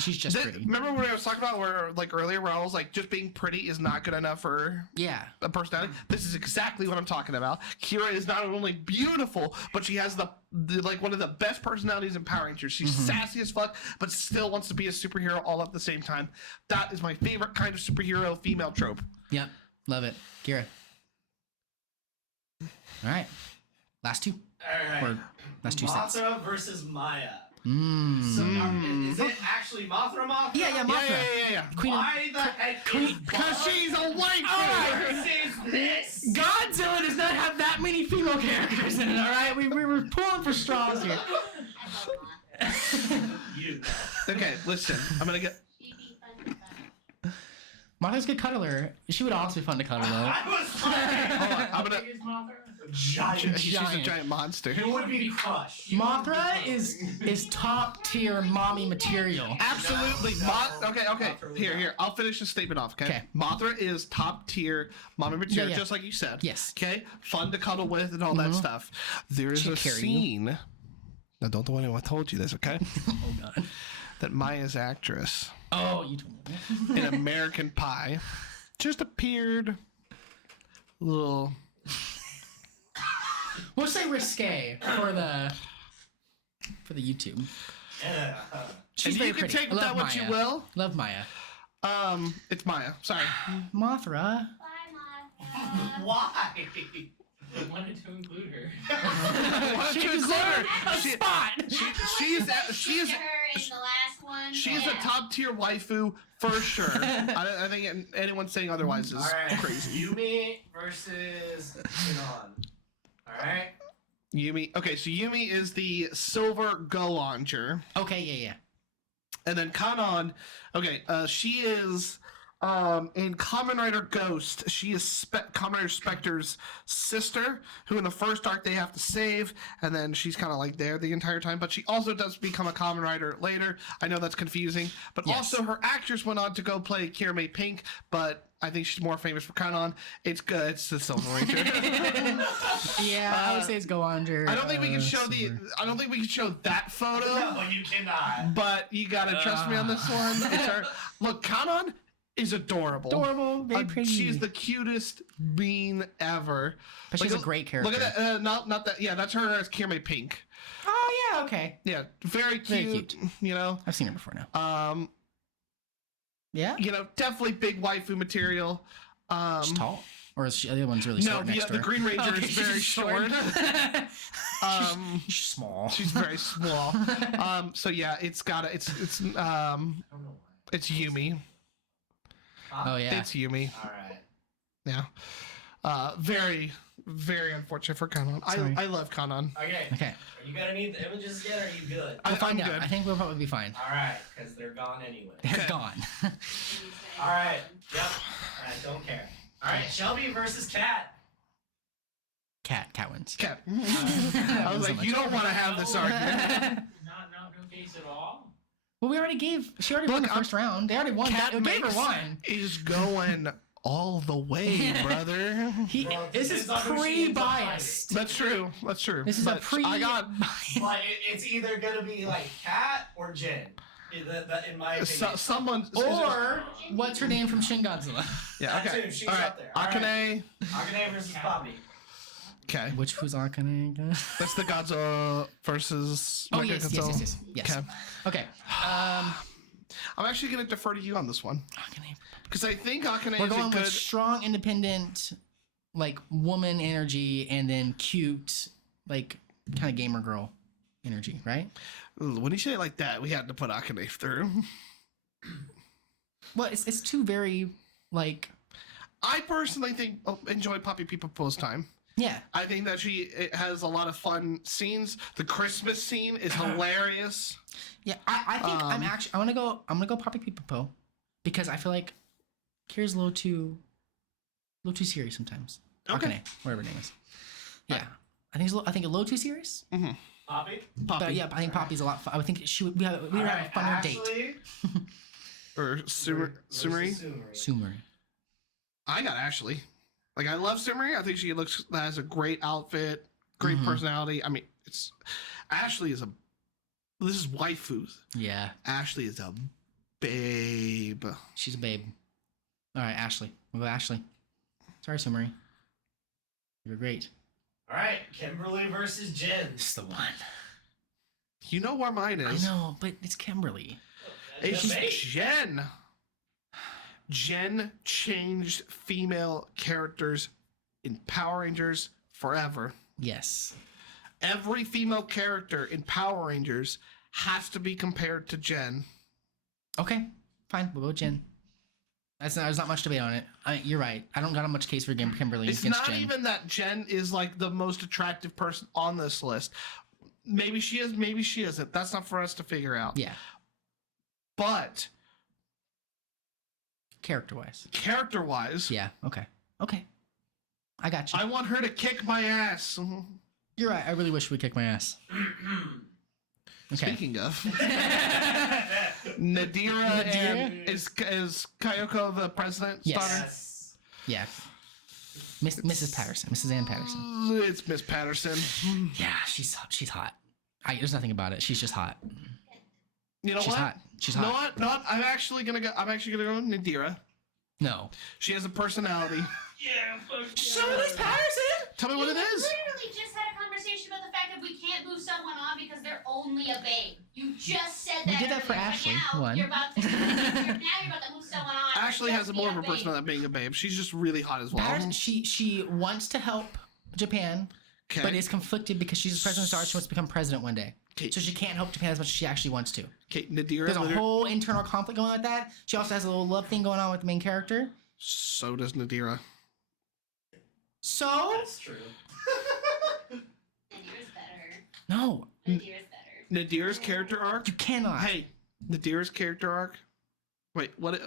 she's just pretty. Remember when I was talking about where like earlier, where I was like, just being pretty is not good enough for Yeah. a personality. This is exactly what I'm talking about. Kira is not only beautiful, but she has the like one of the best personalities in Power Rangers. She's sassy as fuck, but still wants to be a superhero all at the same time. That is my favorite kind of superhero female trope. Yep. Love it. Kira. All right. Last two. All right. Or last two sets. Mothra versus Maya. Mmm. So is it actually Mothra? Yeah, Mothra. Yeah. Queen of- Why the heck Queen- is Because she's a white What is this? Godzilla does not have that many female characters in it, alright? We were pulling for straws here. I love Mothra. You. Okay, listen. I'm gonna get. She'd be fun to cuddle. Mothra's good cuddler. She would also be fun to cuddle, though. I was like, Hold on. I'm gonna. Big is Mothra? giant. She's a Giant. giant monster. You would be crushed. Mothra is top tier mommy material. Absolutely. Okay. Here. I'll finish the statement off, okay? Okay. Mothra is top tier mommy material, Yeah. just like you said. Yes. Okay? Fun to cuddle with and all that stuff. There is She'll a carry you. scene. Now, don't tell anyone I told you this, okay? Oh god. That Maya's actress Oh, you told me. in American Pie just appeared a little. We'll say risque for the YouTube. Yeah. She's And very you can pretty. take I love that what Maya. you will. Love Maya. It's Maya. Sorry. Mothra. Bye, Mothra. Why? I wanted to include her. Why don't you include her? A spot. She's To her in the last one. She's yeah. a top tier waifu for sure. I think anyone saying otherwise is All right. crazy. Yumi versus Shinon. All right. Yumi. Okay, so Yumi is the silver go-onger. Okay, yeah. And then Kanon, okay, she is in Kamen Rider Ghost. She is Kamen Rider Spectre's sister, who in the first arc they have to save, and then she's kind of like there the entire time. But she also does become a Kamen Rider later. I know that's confusing, but Yes. also her actress went on to go play Kirame Pink, but I think she's more famous for Kanon. It's good. It's the Silver Ranger. Yeah, I would say it's go under. I don't think we can show Silver. I don't think we can show that photo. No, you cannot. But you gotta trust me on this one. It's her. Look, Kanon is adorable. Adorable, very pretty. She's the cutest bean ever. But she's a great character. Look at that. Not that. Yeah, that's her as Kirame Pink. Oh yeah, okay. Yeah, very cute. Very cute. You know. I've seen her before now. Yeah. You know, definitely big waifu material. She's tall, or is she, the other one's really No, short next to the her? Green Ranger Okay, is very she's short. She's small. She's very small. So yeah, it's I don't know why. it's Yumi. Oh yeah. It's Yumi. All right. Yeah. Very, very unfortunate for Kanon. Sorry. I love Kanon. Okay. Okay. Are you gonna need the images yet? Or are you good? We'll find I'm out. good. I think we'll probably be fine. All right, because they're gone anyway. They're gone. All right. Yep. I don't care. All right. Shelby versus Cat. Cat wins. Cat. I was like, you don't want to have this argument. Not no case at all. Well, we already gave. She already won the Look, first round. They already won. Cat We gave her makes one. is going all the way, brother. Well, This it's is on who she ends up pre-biased. That's true. That's true. This is a But pre. I got But it's either gonna be like Cat or Jin. In my opinion. someone. Or what's her name from Shin Godzilla? Yeah. That Okay. too, she's All right. up there. All Akane. Akane versus Poppy. Okay. Who's Akane again? That's the Godzilla versus. Oh Mechagodzilla. yes. Okay. Okay. I'm actually going to defer to you on this one. Akane. Because I think Akane We're is a going good... with strong, independent, like woman energy, and then cute, like kind of gamer girl energy, right? When you say it like that, we had to put Akane through. Well, it's two very like. I personally think enjoy Poppy People Post Time. Yeah. I think that it has a lot of fun scenes. The Christmas scene is hilarious. Yeah, I think I'm gonna go Poppy People Po because I feel like Kira's a little too serious sometimes. Okay. Akane, whatever her name is. Yeah. I think a little too serious. Poppy? Poppy. But yeah, I think Poppy's a lot fun. I think we would have a funner date. Ashley? Or Sumeri. Sumeri. I got Ashley. Like, I love Sumeri. I think she has a great outfit, great personality. I mean, Ashley is this is waifus. Yeah. Ashley is a babe. She's a babe. All right, Ashley. We'll go Ashley. Sorry, Sumeri. You're great. All right, Kimberly versus Jen. This is the one. You know where mine I is. know, but it's Kimberly. It's Debate. Jen. Jen changed female characters in Power Rangers forever. Yes. Every female character in Power Rangers has to be compared to Jen. Okay, fine. We'll go Jen. There's not much debate on it. You're right. I don't got a much case for Kimberly It's against not Jen. even that Jen is like the most attractive person on this list. Maybe she is, maybe she isn't. That's not for us to figure out. Yeah. But Character-wise. Yeah. Okay. I got you. I want her to kick my ass. You're right. I really wish we'd kick my ass. Okay. Speaking of, Nadira and is Kayoko the president's Yes. daughter? Yes. Yeah. Mrs. Patterson. Mrs. Ann Patterson. It's Miss Patterson. Yeah, she's hot. There's nothing about it. She's just hot. You know She's what? hot. She's You know hot. what? No, I'm actually gonna go Nadira. No. She has a personality. Yeah, fuck So is Patterson. Tell me what it We is. literally just had a conversation about the fact that we can't move someone on because they're only a babe. You just said that. We did that for earlier, but Ashley, now one. You're about to move someone on. Ashley Just has a be more of a babe. personality than being a babe. She's just really hot as well. Patterson. She wants to help Japan, Okay. but is conflicted because she's the president's daughter. She wants to become president one day. Okay. So she can't help Japan as much as she actually wants to. Okay, Nadira. There's a whole internal conflict going on with that. She also has a little love thing going on with the main character. So does Nadira. So That's true. Nadira's better. no, Nadira's better. Nadira's character arc. you cannot. Hey, Nadira's character arc. Wait, what?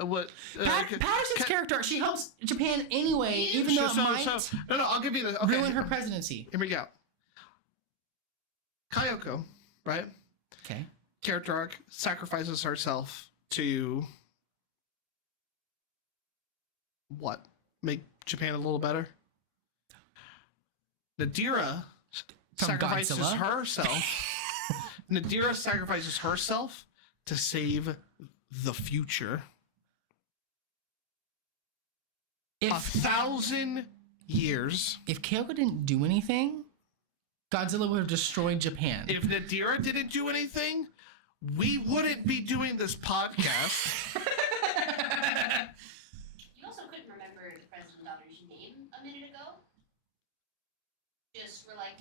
Patterson's character, she helps Japan anyway, even though it might No, I'll give you the. Okay. ruin her presidency. Here we go. Kayoko, right? Okay. Character arc sacrifices herself to what? Make Japan a little better. Nadira From sacrifices Godzilla? herself. Nadira sacrifices herself to save the future. If 1,000 years. if Kyoko didn't do anything, Godzilla would have destroyed Japan. If Nadira didn't do anything, we wouldn't be doing this podcast. You also couldn't remember the president's daughter's name a minute ago. Just were like,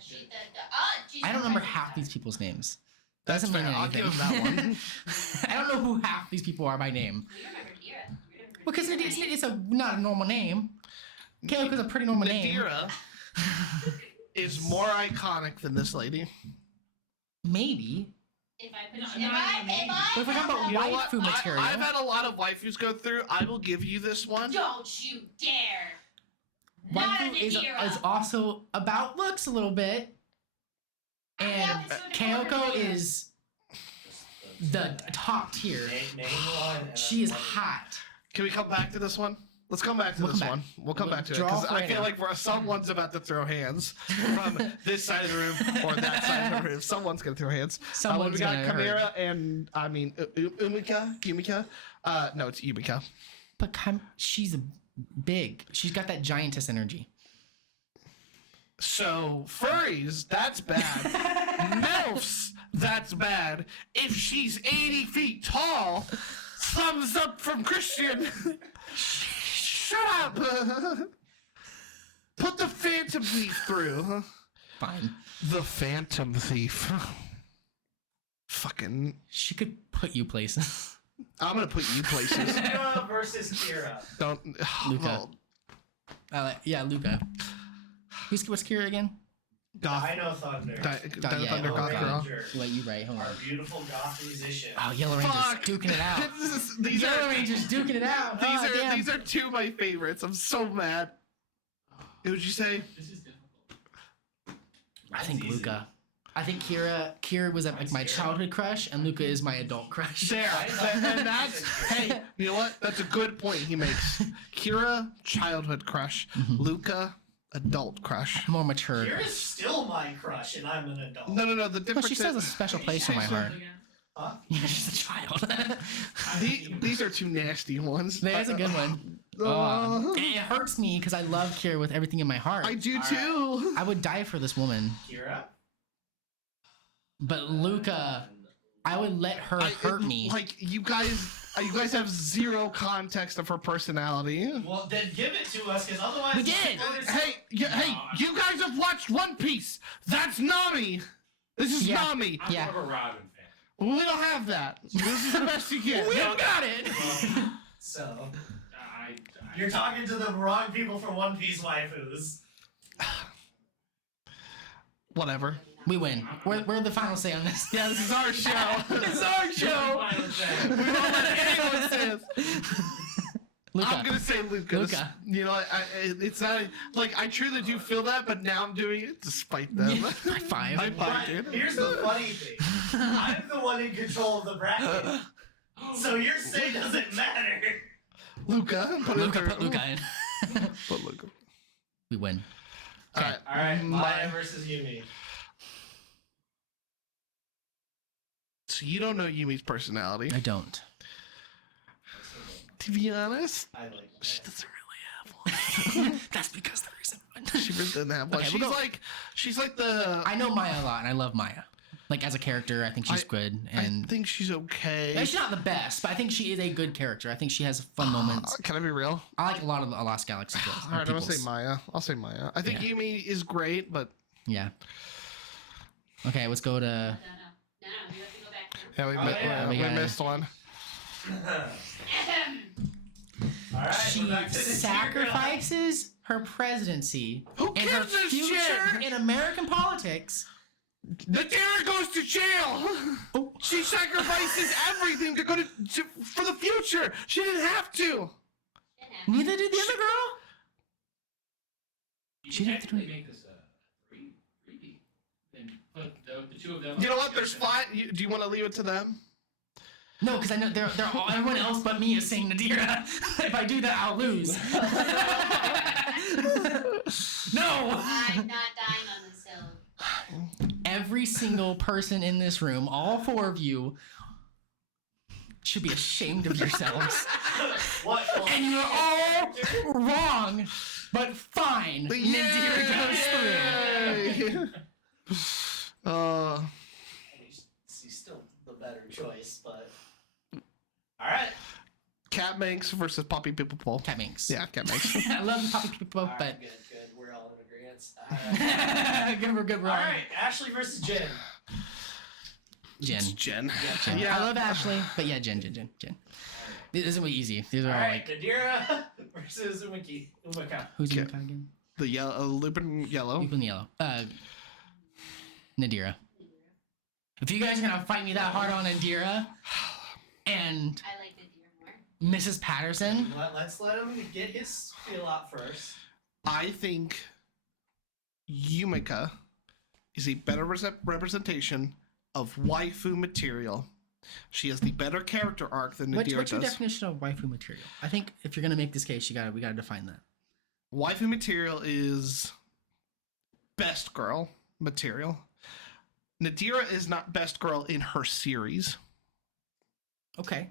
she's I don't the remember president's half daughter. these people's names. That's Doesn't mean fair. I'll anything. give him that one. I don't know who half these people are by name. You remember Nadira. You remember Because Nadira. it's not a normal name. Kyoko's a pretty normal name. Nadira is more iconic than this lady. Maybe. If I put, No, if not I, even if me. I But if we're talking about have You know them- what? waifu material. I've had a lot of waifus go through. I will give you this one. Don't you dare! Not a Waifu is Nadira. also about looks a little bit. And Yeah, it's so Kyoko different. is the top tier. Main one. and She is then- hot. Can we come back to this one? Let's come back to We'll this come one. back. We'll come We'll back to it draw because off I right feel now. like someone's about to throw hands from this side of the room or that side of the room. Someone's gonna throw hands. We Someone's got gonna hurt. Chimera and I mean Yumika. No, it's Yumika. But she's big. She's got that giantess energy. So furries, that's bad. MILFs, that's bad. If she's 80 feet tall, thumbs up from Christian. Shut up. Put the Phantom Thief through. Fine. The Phantom Thief. Fucking. She could put you places. I'm gonna put you places. Luca versus Kira. Don't. Luca. Yeah, Luca. What's Kira again? Goth. Dino Thunder. Thunder yeah, Goth Girl. Ranger. Wait, you right. Hold on. Our beautiful goth musician. Oh, Yellow Ranger's Fuck. duking it out. These Yellow are Ranger's duking it out. Damn. these are two of my favorites. I'm so mad. What would you say? This is difficult. I think That's easy. Luca. I think Kira was like my childhood crush, and Luca is my adult crush. There. And that's hey, you know what? That's a good point he makes. Kira, childhood crush. Luca, adult crush. More mature. Kira's still my crush, and I'm an adult. No. The Well, difference she still has a special place in my heart. Huh? Yeah, she's a child. These are two nasty ones. There's a good one. It hurts me because I love Kira with everything in my heart. I do too. I would die for this woman. Kira? But Luca, I would let her hurt me. Like you guys have zero context of her personality. Well, then give it to us, because otherwise... We did. Hey, you guys have watched One Piece. That's Nami. This is Yeah. Nami. I'm Yeah. more of a Robin fan. We don't have that. This is the best you get. We don't got it. So, I you're talking to the wrong people for One Piece waifus. Whatever. We win. We're the final say on this. Yeah, this is our show. It's our show. We don't let anyone say it. Luca. I'm gonna say Lucas. Luca. You know, it's not like I truly do feel that, but now I'm doing it to spite them. Yeah, high five. High five, But dude. here's the funny thing. I'm the one in control of the bracket. So your say doesn't matter. Luca. Put Luca in. Put Luca. We win. All right. Alright, Maya versus Yumi. So you don't know Yumi's personality. I don't. To be honest, I like she that. doesn't really have one. That's because there isn't one. She really doesn't have one. Okay, She's we'll go- she's like the. I know Maya a lot, and I love Maya. Like as a character, I think she's good, and I think she's okay. she's not the best, but I think she is a good character. I think she has fun moments. Can I be real? I like a lot of the Lost Galaxy girls. All right, I'm gonna say Maya. I'll say Maya. I think Yeah. Yumi is great, but Yeah. Okay, let's go to. No, you have to go back now. yeah, we, Oh, yeah, we we got it. missed one. Alright, She we're back to the sacrifices her presidency Who and her gives a future shit? in American politics. Nadira goes to jail. She sacrifices everything to go to for the future. She didn't have to. Neither did the other girl. You She can didn't have to do technically make this a three-peat. And put the two of them. You know what? There's five. Do you want to leave it to them? No, because I know they're all, everyone else but me is saying Nadira. If I do that, I'll lose. No. I'm not dying on this hill. Every single person in this room, all four of you, should be ashamed of yourselves. What? And you're all wrong, but fine. Nadira goes through. Uh, She's still the better choice, but... Alright. Cat Manx versus Poppy People Pole. Cat Minx. Yeah, Cat Manx. I love Poppy People, Alright, but good. We're all in agreement. good, we're good. We're all Alright, Ashley versus Jen. Jen. It's Jen. Jen. Yeah. I love Ashley, but yeah, Jen. This isn't really easy. These are all Alright, like, Nadira versus Umika. who's in Okay. the again? The yellow, Lupin yellow. People in the yellow. Nadira. If you guys are gonna fight me that hard on Nadira and I like the deer more. Mrs. Patterson, Let's let him get his spiel out first. I think Yumika is a better representation of waifu material. She has the better character arc than what's Nadira your does. definition of waifu material? I think if you're gonna make this case, we gotta define that. Waifu material is best girl material. Nadira is not best girl in her series. Okay.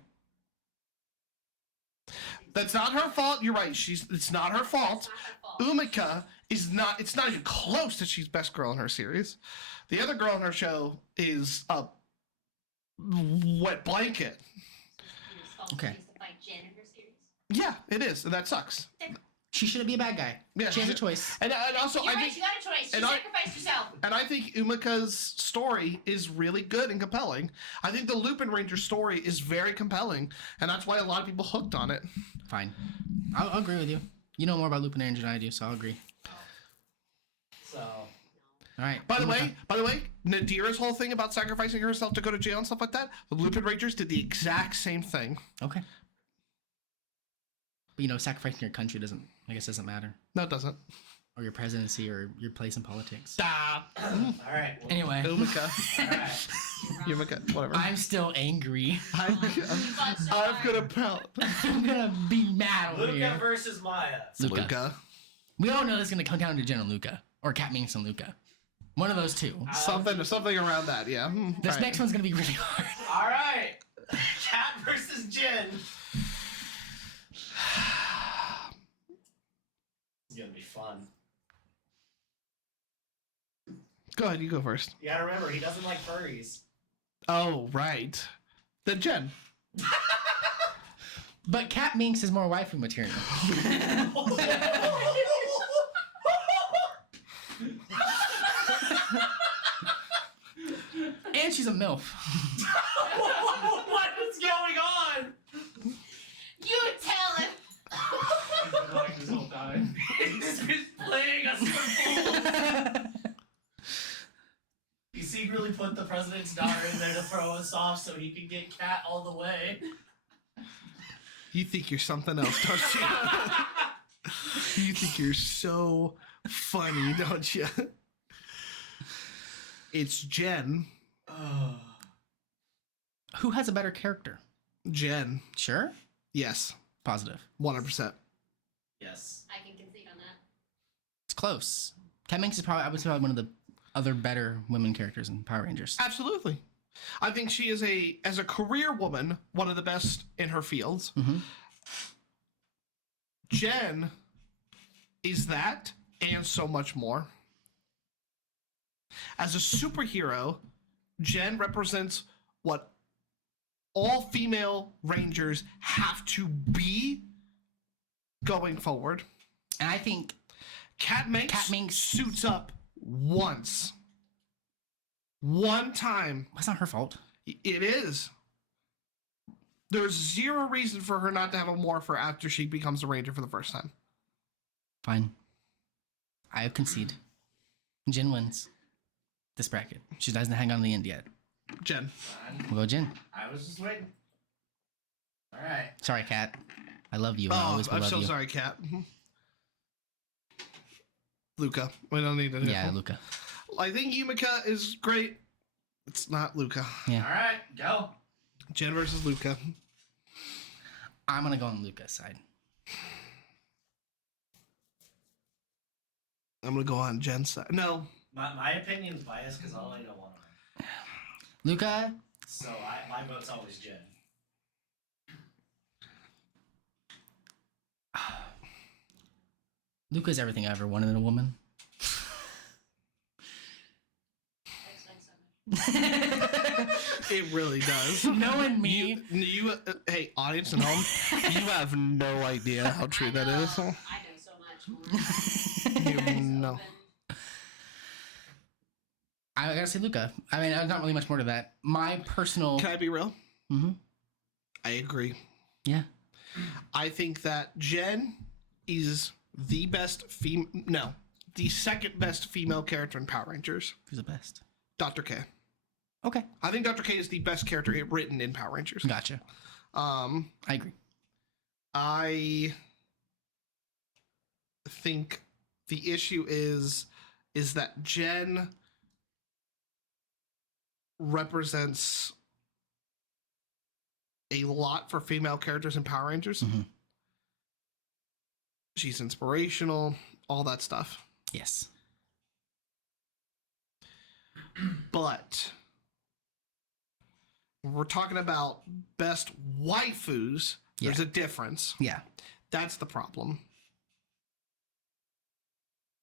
That's not her fault. You're right. It's not her fault. It's not her fault. Umika is not. It's not even close that she's best girl in her series. The other girl in her show is a wet blanket. Okay. She used to fight Jen in her series. Yeah, it is, and that sucks. She shouldn't be a bad guy. Yeah, She has a choice. And also, You're I right, think, you got a choice. You and I- sacrificed yourself. and I think Umika's story is really good and compelling. I think the Lupin Ranger story is very compelling, and that's why a lot of people hooked on it. Fine. I'll agree with you. You know more about Lupin Ranger than I do, so I'll agree. So, All right. By the way, Nadira's whole thing about sacrificing herself to go to jail and stuff like that, the Lupin Rangers did the exact same thing. Okay. But you know, sacrificing your country doesn't matter. No, it doesn't. Or your presidency or your place in politics. Ah, all right. Well, Anyway, Umika. all right. Umika, whatever. I'm still angry. I'm gonna pout. I'm gonna be mad over Luca here. versus Maya. Luca. We all know this is gonna come down to Jen and Luca. Or Cat Minx and Luca. One of those two. Something around that, yeah. This Right. next one's gonna be really hard. All right. Cat versus Jin. It's gonna be fun. Go ahead, you go first. You gotta remember, he doesn't like furries. Oh, right. Then Jen. But Cat Minx is more waifu material. And she's a MILF. What is going on? You tell him. Like this whole time. He's just playing us for fools. He secretly put the president's daughter in there to throw us off so he could get Cat all the way. You think you're something else, don't you? You think you're so funny, don't you? It's Jen. Who has a better character? Jen. Sure. Yes. Positive. 100%. Yes. I can concede on that. It's close. Cat Minx is probably, I would say, one of the other better women characters in Power Rangers. Absolutely. I think she is as a career woman, one of the best in her fields. Mm-hmm. Jen is that and so much more. As a superhero, Jen represents what all female Rangers have to be going forward. And I think Cat Minx suits up once. One time. that's not her fault. It is. There's zero reason for her not to have a morpher after she becomes a Ranger for the first time. Fine. I concede. Jin wins this bracket. She doesn't hang on to the end yet. Jen. We'll go Jin. I was just waiting. All right. Sorry, Kat. I love you. And I always will I'm love so you. sorry, Kat. Luca. We don't need to do Yeah, it. Luca. I think Yumika is great. It's not Luca. Yeah. All right. Go. Jen versus Luca. I'm gonna go on Luca's side. I'm gonna go on Jen's side. No. My opinion's biased because all I know one of them. Luca, So my vote's always Jen. Luca's everything I ever wanted in a woman. It really does. Knowing me, You hey, audience at home, you have no idea how true that is. I know so much more. You know. I gotta say Luca. I mean, there's not really much more to that. My personal. Can I be real? Mm-hmm. I agree. Yeah. I think that Jen is the best the second best female character in Power Rangers. Who's the best? Dr. K. Okay. I think Dr. K is the best character written in Power Rangers. Gotcha. I agree. I think the issue is that Jen represents a lot for female characters in Power Rangers. Mhm. She's inspirational, all that stuff. Yes. But we're talking about best waifus There's a difference. Yeah. That's the problem.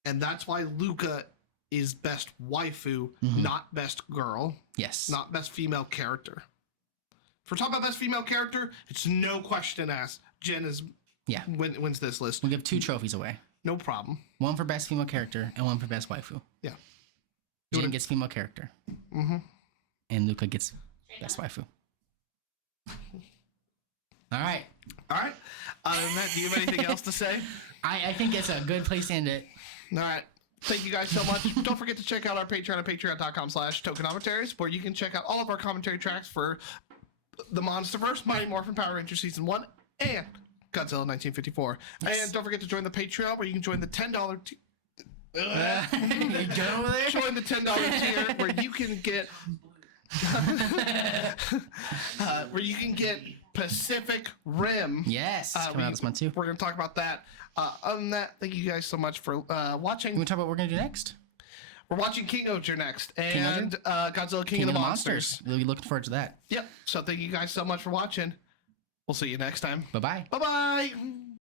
And that's why Luca is best waifu, not best girl, Yes. not best female character. If we're talking about best female character, it's no question asked. Jen wins this list. We'll give 2 trophies away. No problem. 1 for best female character and 1 for best waifu. Yeah. Jen gets female character. Mm-hmm. And Luca gets best waifu. All right. All right. Other than that, do you have anything else to say? I think it's a good place to end it. All right. Thank you guys so much. Don't forget to check out our Patreon at patreon.com/Tokunommentaries, where you can check out all of our commentary tracks for the Monsterverse, Mighty Morphin Power Rangers Season 1, and Godzilla 1954. Yes. And don't forget to join the Patreon, where you can join the $10 You good over there? join the $10 tier, where you can get Pacific Rim. Yes. Coming out this month too. We're going to talk about that. Other than that, thank you guys so much for watching. You want to talk about what we're going to do next? We're watching King Oger next, King and Godzilla King of the Monsters. We'll be looking forward to that. Yep. So thank you guys so much for watching. We'll see you next time. Bye-bye. Bye-bye.